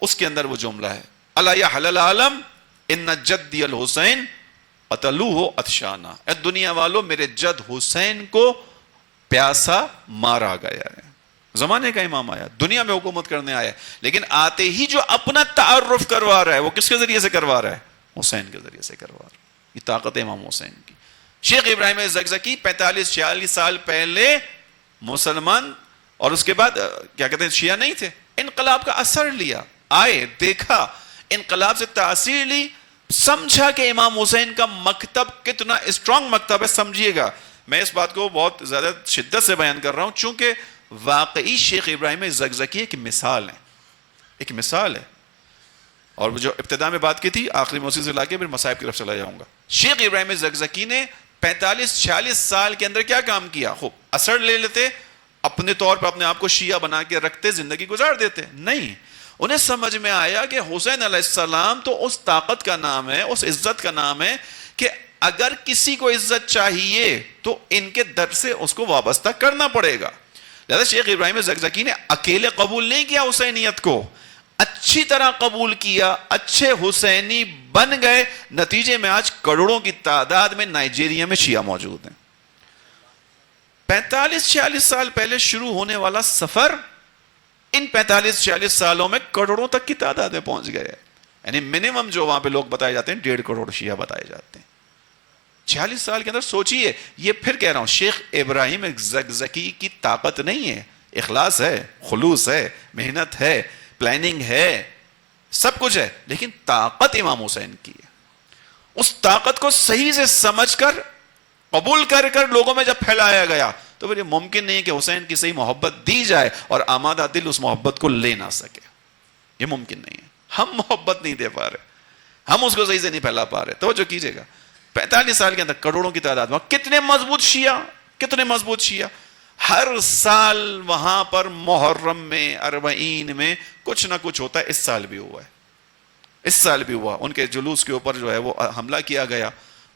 اس کے اندر وہ جملہ ہے الا یحل العالم ان جدی الحسین قتلوہ عطشانا، اے دنیا والو میرے جد حسین کو پیاسا مارا گیا ہے۔ زمانے کا امام آیا، دنیا میں حکومت کرنے آیا، لیکن آتے ہی جو اپنا تعارف کروا رہا ہے وہ کس کے ذریعے سے کروا رہا ہے؟ حسین کے ذریعے سے کروا رہا ہے۔ یہ طاقت ہے امام حسین کی۔ شیخ ابراہیم زکزکی 45-46 سال پہلے مسلمان، اور اس کے بعد کیا کہتے ہیں شیعہ نہیں تھے، انقلاب کا اثر لیا، آئے دیکھا، انقلاب سے تاثیر لی، سمجھا کہ امام حسین کا مکتب کتنا اسٹرانگ مکتب ہے۔ سمجھیے گا، میں اس بات کو بہت زیادہ شدت سے بیان کر رہا ہوں چونکہ واقعی شیخ ابراہیم زکزکی ایک مثال ہے، ایک مثال ہے۔ اور جو ابتدا میں بات کی تھی آخری میں اسی سے لا کے پھر مصائب کی طرف چلا جاؤں گا۔ شیخ ابراہیم زکزکی نے 45-46 سال کے اندر کیا کام کیا؟ خوب اثر لے لیتے، اپنے طور پر اپنے آپ کو شیعہ بنا کے رکھتے، زندگی گزار دیتے؟ نہیں، انہیں سمجھ میں آیا کہ حسین علیہ السلام تو اس طاقت کا نام ہے، اس عزت کا نام ہے کہ اگر کسی کو عزت چاہیے تو ان کے در سے اس کو وابستہ کرنا پڑے گا۔ لہذا شیخ ابراہیم زکزکی نے اکیلے قبول نہیں کیا حسینیت کو، اچھی طرح قبول کیا، اچھے حسینی بن گئے، نتیجے میں آج کروڑوں کی تعداد میں نائجیریا میں شیعہ موجود ہیں۔ 45-46 سال پہلے شروع ہونے والا سفر ان 45-46 سالوں میں کروڑوں تک کی تعداد میں پہنچ گئے، یعنی منیمم جو وہاں پہ لوگ بتائے جاتے ہیں 1.5 کروڑ شیعہ بتائے جاتے ہیں 46 سال کے اندر۔ سوچئے، یہ پھر کہہ رہا ہوں شیخ ابراہیم زکزکی کی طاقت نہیں ہے، اخلاص ہے، خلوص ہے، محنت ہے، پلاننگ ہے، سب کچھ ہے، لیکن طاقت امام حسین کی ہے۔ اس طاقت کو صحیح سے سمجھ کر قبول کر کر لوگوں میں جب پھیلایا گیا تو پھر یہ ممکن نہیں کہ حسین کی صحیح محبت دی جائے اور آمادہ دل اس محبت کو لے نہ سکے، یہ ممکن نہیں ہے۔ ہم محبت نہیں دے پا رہے، ہم اس کو صحیح سے نہیں پھیلا پا رہے۔ توجہ کیجئے گا، 45 سال کے اندر کروڑوں کی تعداد میں کتنے مضبوط شیعہ، کتنے مضبوط شیعہ۔ ہر سال وہاں پر محرم میں، اربعین میں کچھ نہ کچھ ہوتا ہے، اس سال بھی ہوا ہے، اس سال بھی ہوا۔ ان کے جلوس کے اوپر جو ہے وہ حملہ کیا گیا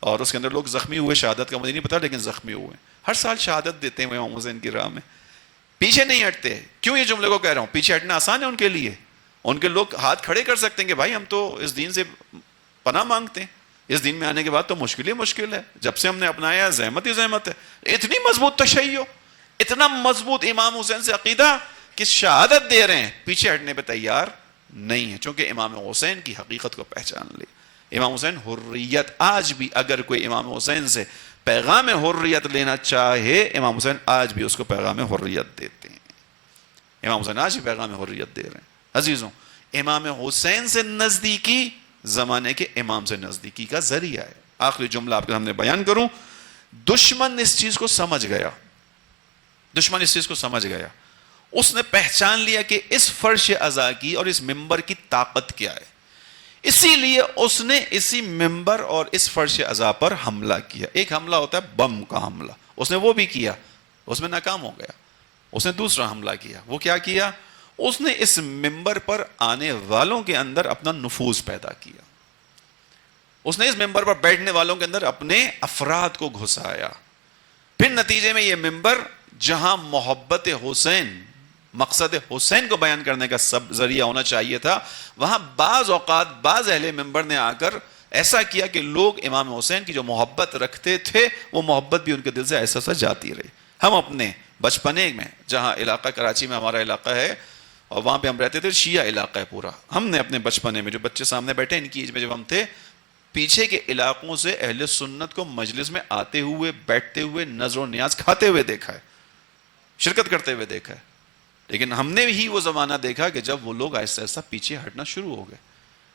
اور اس کے اندر لوگ زخمی ہوئے، شہادت کا مجھے نہیں پتا لیکن زخمی ہوئے۔ ہر سال شہادت دیتے ہیں امام حسین کی راہ میں، پیچھے نہیں ہٹتے۔ کیوں یہ جملے کو کہہ رہا ہوں؟ پیچھے ہٹنا آسان ہے ان کے لیے، ان کے لوگ ہاتھ کھڑے کر سکتے ہیں کہ بھائی ہم تو اس دین سے پناہ مانگتے ہیں، اس دین میں آنے کے بعد تو مشکل ہی مشکل ہے، جب سے ہم نے اپنایا زحمت ہی زحمت ہے۔ اتنی مضبوط تشیع، اتنا مضبوط امام حسین سے عقیدہ کہ شہادت دے رہے ہیں، پیچھے ہٹنے پہ تیار نہیں ہے، چونکہ امام حسین کی حقیقت کو پہچان لی۔ امام حسین حریت، آج بھی اگر کوئی امام حسین سے پیغام حریت لینا چاہے، امام حسین آج بھی اس کو پیغام حریت دیتے ہیں۔ امام حسین آج بھی پیغام حریت دے رہے ہیں۔ عزیزوں، امام حسین سے نزدیکی زمانے کے امام سے نزدیکی کا ذریعہ ہے۔ آخری جملہ آپ کے سامنے بیان کروں، دشمن اس چیز کو سمجھ گیا، دشمن اس چیز کو سمجھ گیا، اس نے پہچان لیا کہ اس فرش عزا کی اور اس ممبر کی طاقت کیا ہے، اسی لیے اس نے اسی ممبر اور اس فرش عزا پر حملہ کیا۔ ایک حملہ ہوتا ہے بم کا حملہ، اس نے وہ بھی کیا، اس میں ناکام ہو گیا۔ اس نے دوسرا حملہ کیا، وہ کیا کیا؟ اس نے اس ممبر پر آنے والوں کے اندر اپنا نفوذ پیدا کیا، اس نے اس ممبر پر بیٹھنے والوں کے اندر اپنے افراد کو گھسایا۔ پھر نتیجے میں یہ ممبر جہاں محبت حسین، مقصد حسین کو بیان کرنے کا سب ذریعہ ہونا چاہیے تھا، وہاں بعض اوقات بعض اہل ممبر نے آ کر ایسا کیا کہ لوگ امام حسین کی جو محبت رکھتے تھے وہ محبت بھی ان کے دل سے ایسا سا جاتی رہی۔ ہم اپنے بچپنے میں، جہاں علاقہ کراچی میں ہمارا علاقہ ہے اور وہاں پہ ہم رہتے تھے، شیعہ علاقہ ہے پورا، ہم نے اپنے بچپنے میں، جو بچے سامنے بیٹھے ان کی ایج میں جب ہم تھے، پیچھے کے علاقوں سے اہل سنت کو مجلس میں آتے ہوئے، بیٹھتے ہوئے، نذر و نیاز کھاتے ہوئے دیکھا ہے، شرکت کرتے ہوئے دیکھا ہے، لیکن ہم نے ہی وہ زمانہ دیکھا کہ جب وہ لوگ آہستہ آہستہ پیچھے ہٹنا شروع ہو گئے۔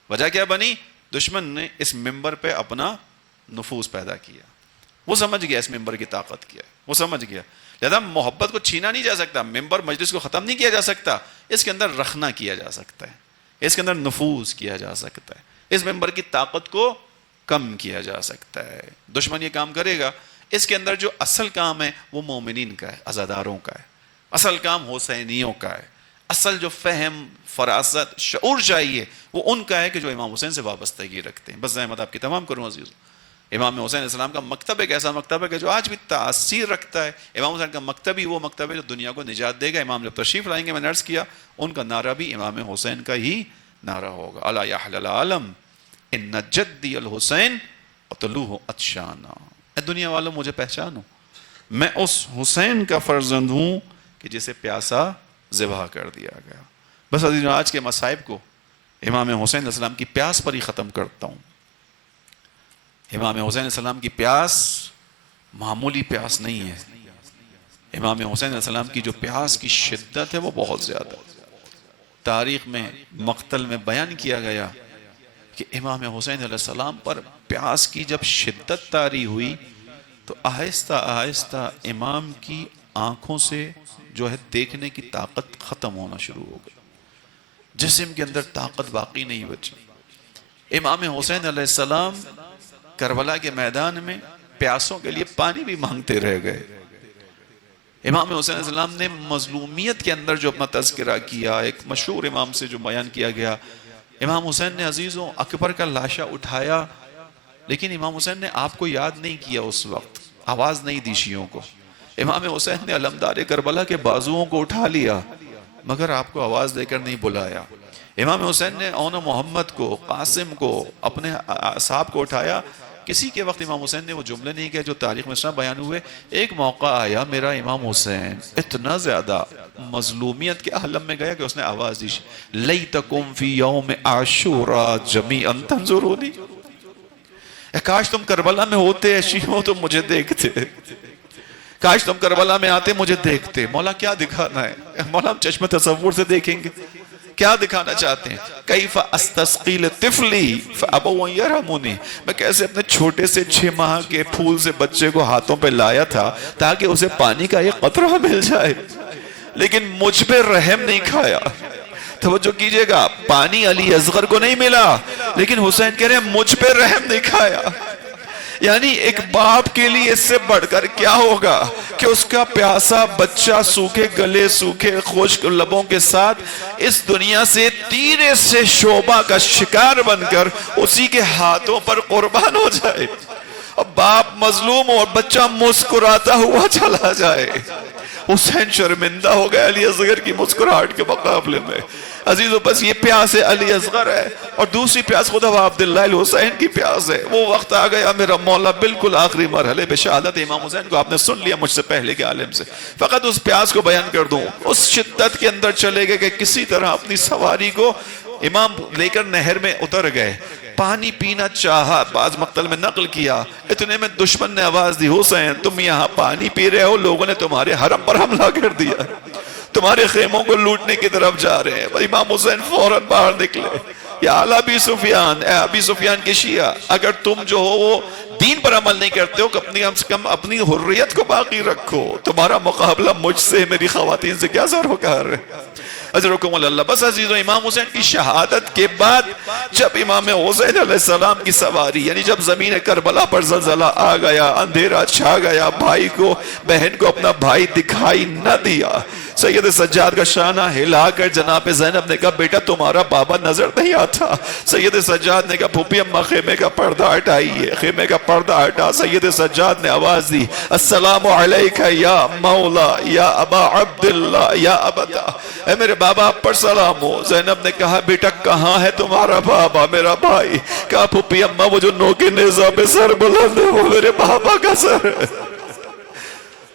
وجہ کیا بنی؟ دشمن نے اس ممبر پہ اپنا نفوذ پیدا کیا، وہ سمجھ گیا اس ممبر کی طاقت کیا ہے، وہ سمجھ گیا۔ لہذا محبت کو چھینا نہیں جا سکتا، ممبر مجلس کو ختم نہیں کیا جا سکتا، اس کے اندر رکھنا کیا جا سکتا ہے، اس کے اندر نفوذ کیا جا سکتا ہے، اس ممبر کی طاقت کو کم کیا جا سکتا ہے۔ دشمن یہ کام کرے گا، اس کے اندر جو اصل کام ہے وہ مومنین کا ہے، عزاداروں کا ہے، اصل کام حسینیوں کا ہے، اصل جو فہم، فراست، شعور چاہیے وہ ان کا ہے کہ جو امام حسین سے وابستگی رکھتے ہیں۔ بس زحمت آپ کی تمام کروں عزیز، امام حسین علیہ السلام کا مکتب ایک ایسا مکتب ہے کہ جو آج بھی تاثیر رکھتا ہے. امام حسین کا مکتب ہی وہ مکتب ہے جو دنیا کو نجات دے گا. امام جب تشریف لائیں گے، میں نے عرض کیا، ان کا نعرہ بھی امام حسین کا ہی نعرہ ہوگا. الا یا اہل العالم ان جدی الحسین قتلوہ عطشانا. اے دنیا والوں مجھے پہچانو، میں اس حسین کا فرزند ہوں کہ جسے پیاسا ذبح کر دیا گیا. بس عزیزو، آج کے مصائب کو امام حسین علیہ السلام کی پیاس پر ہی ختم کرتا ہوں. امام حسین علیہ السلام کی پیاس معمولی پیاس نہیں ہے. امام حسین علیہ السلام کی جو پیاس کی شدت ہے وہ بہت زیادہ ہے. تاریخ میں مقتل میں بیان کیا گیا کہ امام حسین علیہ السلام پر پیاس کی جب شدت طاری ہوئی تو آہستہ آہستہ امام کی آنکھوں سے جو ہے دیکھنے کی طاقت ختم ہونا شروع ہو گئی. جسم کے اندر طاقت باقی نہیں بچی. امام حسین علیہ السلام کربلا کے میدان میں پیاسوں کے لیے پانی بھی مانگتے رہ گئے. امام حسین علیہ السلام نے مظلومیت کے اندر جو اپنا تذکرہ کیا، ایک مشہور امام سے جو بیان کیا گیا، امام حسین نے عزیزوں اکبر کا لاشا اٹھایا، لیکن امام حسین نے آپ کو یاد نہیں کیا، اس وقت آواز نہیں دی شیعوں کو. امام حسین نے علمدار کربلا کے بازوؤں کو اٹھا لیا مگر آپ کو آواز دے کر نہیں بلایا. امام حسین نے اون محمد کو، قاسم کو، اپنے اصحاب کو اٹھایا. کسی کے وقت امام حسین نے وہ جملے نہیں کہے جو تاریخ میں اس طرح بیان ہوئے. ایک موقع آیا میرا امام حسین اتنا زیادہ مظلومیت کے عالم میں گیا کہ اس نے آواز دی، لیتکم فی یوم عاشوراء جمیعا تنظرونی. کاش تم کربلا میں ہوتے شیعوں تو مجھے دیکھتے، کاش تم کربلا میں آتے مجھے دیکھتے. مولا کیا دکھانا ہے؟ مولا ہم چشم تصور سے دیکھیں گے، کیا دکھانا چاہتے ہیں؟ کیف استسقی لطفلی فابوا ان یرحمونی. میں کیسے اپنے چھوٹے سے 6 ماہ کے پھول سے بچے کو ہاتھوں پہ لایا تھا تاکہ اسے پانی کا ایک قطرہ مل جائے، لیکن مجھ پہ رحم نہیں کھایا. توجہ کیجئے گا، پانی علی اصغر کو نہیں ملا لیکن حسین کہہ رہے ہیں مجھ پہ رحم نہیں کھایا. یعنی ایک باپ کے لیے اس سے بڑھ کر کیا ہوگا کہ اس کا پیاسا بچہ سوکھے گلے، سوکھے خشک لبوں کے ساتھ اس دنیا سے تیرے سے شعبہ کا شکار بن کر اسی کے ہاتھوں پر قربان ہو جائے، اور باپ مظلوم اور بچہ مسکراتا ہوا چلا جائے. حسین شرمندہ ہو گیا علی اصغر کی مسکراہٹ کے مقابلے میں. عزیزو بس یہ پیاس علی اصغر ہے، اور دوسری پیاس خدا عبداللہ الحسین کی پیاس ہے. وہ وقت آ گیا میرا مولا بالکل آخری مرحلے پہ شہادت امام حسین کو آپ نے سن لیا مجھ سے پہلے کے عالم سے. فقط اس پیاس کو بیان کر دوں. اس شدت کے اندر چلے گئے کہ کسی طرح اپنی سواری کو امام لے کر نہر میں اتر گئے. پانی پینا چاہا، بعض مقتل میں نقل کیا، اتنے میں دشمن نے آواز دی، حسین تم یہاں پانی پی رہے ہو، لوگوں نے تمہارے حرم پر حملہ کر دیا، تمہارے خیموں کو لوٹنے کی طرف جا رہے ہیں. امام حسین فوراً باہر نکلے. یا ابی سفیان، اے ابی سفیان کے شیعہ، اگر تم جو ہو وہ دین پر عمل نہیں کرتے ہو، کم سے کم اپنی حریت کو باقی رکھو. تمہارا مقابلہ مجھ سے، میری خواتین سے کیا سروکار ہے؟ عزرکم اللہ. بس عزیزو، امام حسین کی شہادت کے بعد جب امام حسین علیہ السلام کی سواری، یعنی جب زمین کربلا پر زلزلہ آ گیا، اندھیرا چھا گیا، بھائی کو، بہن کو اپنا بھائی دکھائی نہ دیا، سید سجاد کا شانہ ہلا کر جناب زینب نے کہا بیٹا تمہارا بابا نظر نہیں آتا. سید سجاد نے کہا پھوپھی اماں خیمے کا پردہ ہٹائیے. خیمے کا پردہ ہٹا. سید سجاد نے آواز دی السلام علیکہ یا مولا یا ابا عبداللہ یا ابتا، اے میرے بابا آپ پر سلام ہو. زینب نے کہا بیٹا کہاں ہے تمہارا بابا، میرا بھائی؟ کہا پھوپھی اماں وہ جو نوکے نیزہ پہ سر بلند ہے وہ میرے بابا کا سر ہے.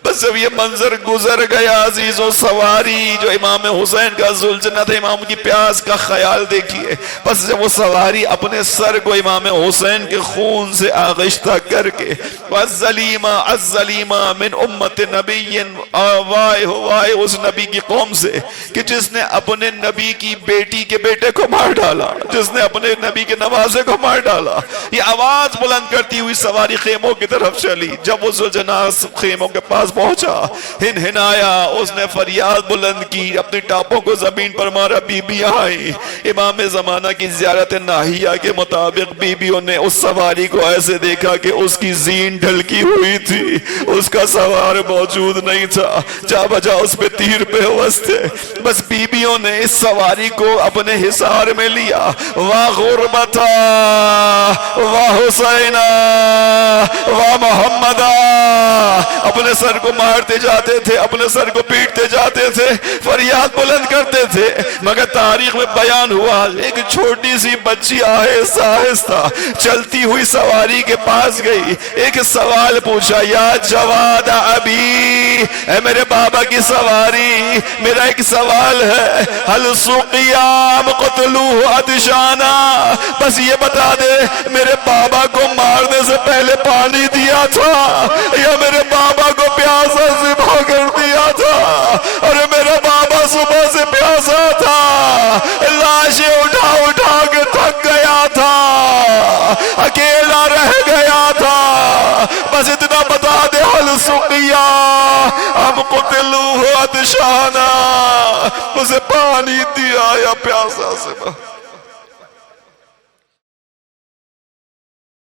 بس جب یہ منظر گزر گیا عزیزو، سواری جو امام حسین کا ذوالجنت ہے، امام کی پیاس کا خیال دیکھیے. بس جب وہ سواری اپنے سر کو امام حسین کے خون سے آغشتہ کر کے وَالظَّلِيمَ الظَّلِيمَ مِنْ أُمَّةِ نَبِيٍّ، وائے ہو وائے اس نبی کی قوم سے کہ جس نے اپنے نبی کی بیٹی کے بیٹے کو مار ڈالا، جس نے اپنے نبی کے نوازے کو مار ڈالا. یہ آواز بلند کرتی ہوئی سواری خیموں کی طرف چلی. جب وہ ذوالجناح خیموں کے پاس پاس پہنچا، ہنہنایا، اس نے فریاد بلند کی، اپنی ٹاپوں کو زمین پر مارا، بیبیاں آئیں۔ امام زمانہ کی زیارت ناہیہ کے مطابق بیبیوں نے اس سواری کو ایسے دیکھا کہ اس کی زین ڈھلکی ہوئی تھی، اس کا سوار موجود نہیں تھا، جا بجا اس پہ تیر پہ ہوس تھے۔ بس بیبیوں نے اس سواری کو اپنے حصار میں لیا، واہ غربتا واہ حسینہ واہ محمدہ، اپنے سر کو مارتے جاتے تھے، اپنے سر کو پیٹتے جاتے تھے، فریاد بلند کرتے تھے۔ مگر تاریخ میں بیان ہوا ایک چھوٹی سی بچی آہستہ آہستہ چلتی ہوئی سواری کے پاس گئی، ایک سوال پوچھا، یا جواد ابی، اے میرے بابا کی سواری، میرا ایک سوال ہے، حل سقیام قتلوہ عطشانا، بس یہ بتا دے میرے بابا کو مارنے سے پہلے پانی دیا تھا یا میرے بابا کو پیاسا ذبح کر دیا تھا؟ اور میرا بابا صبح سے پیاسا تھا، لاشیں اٹھا اٹھا کے تھک گیا تھا، اکیلا رہ گیا تھا، بس اتنا بتا دے، حل سقیا ہم قتلوہ عطشانا، اسے پانی دیا یا پیاسا ذبح؟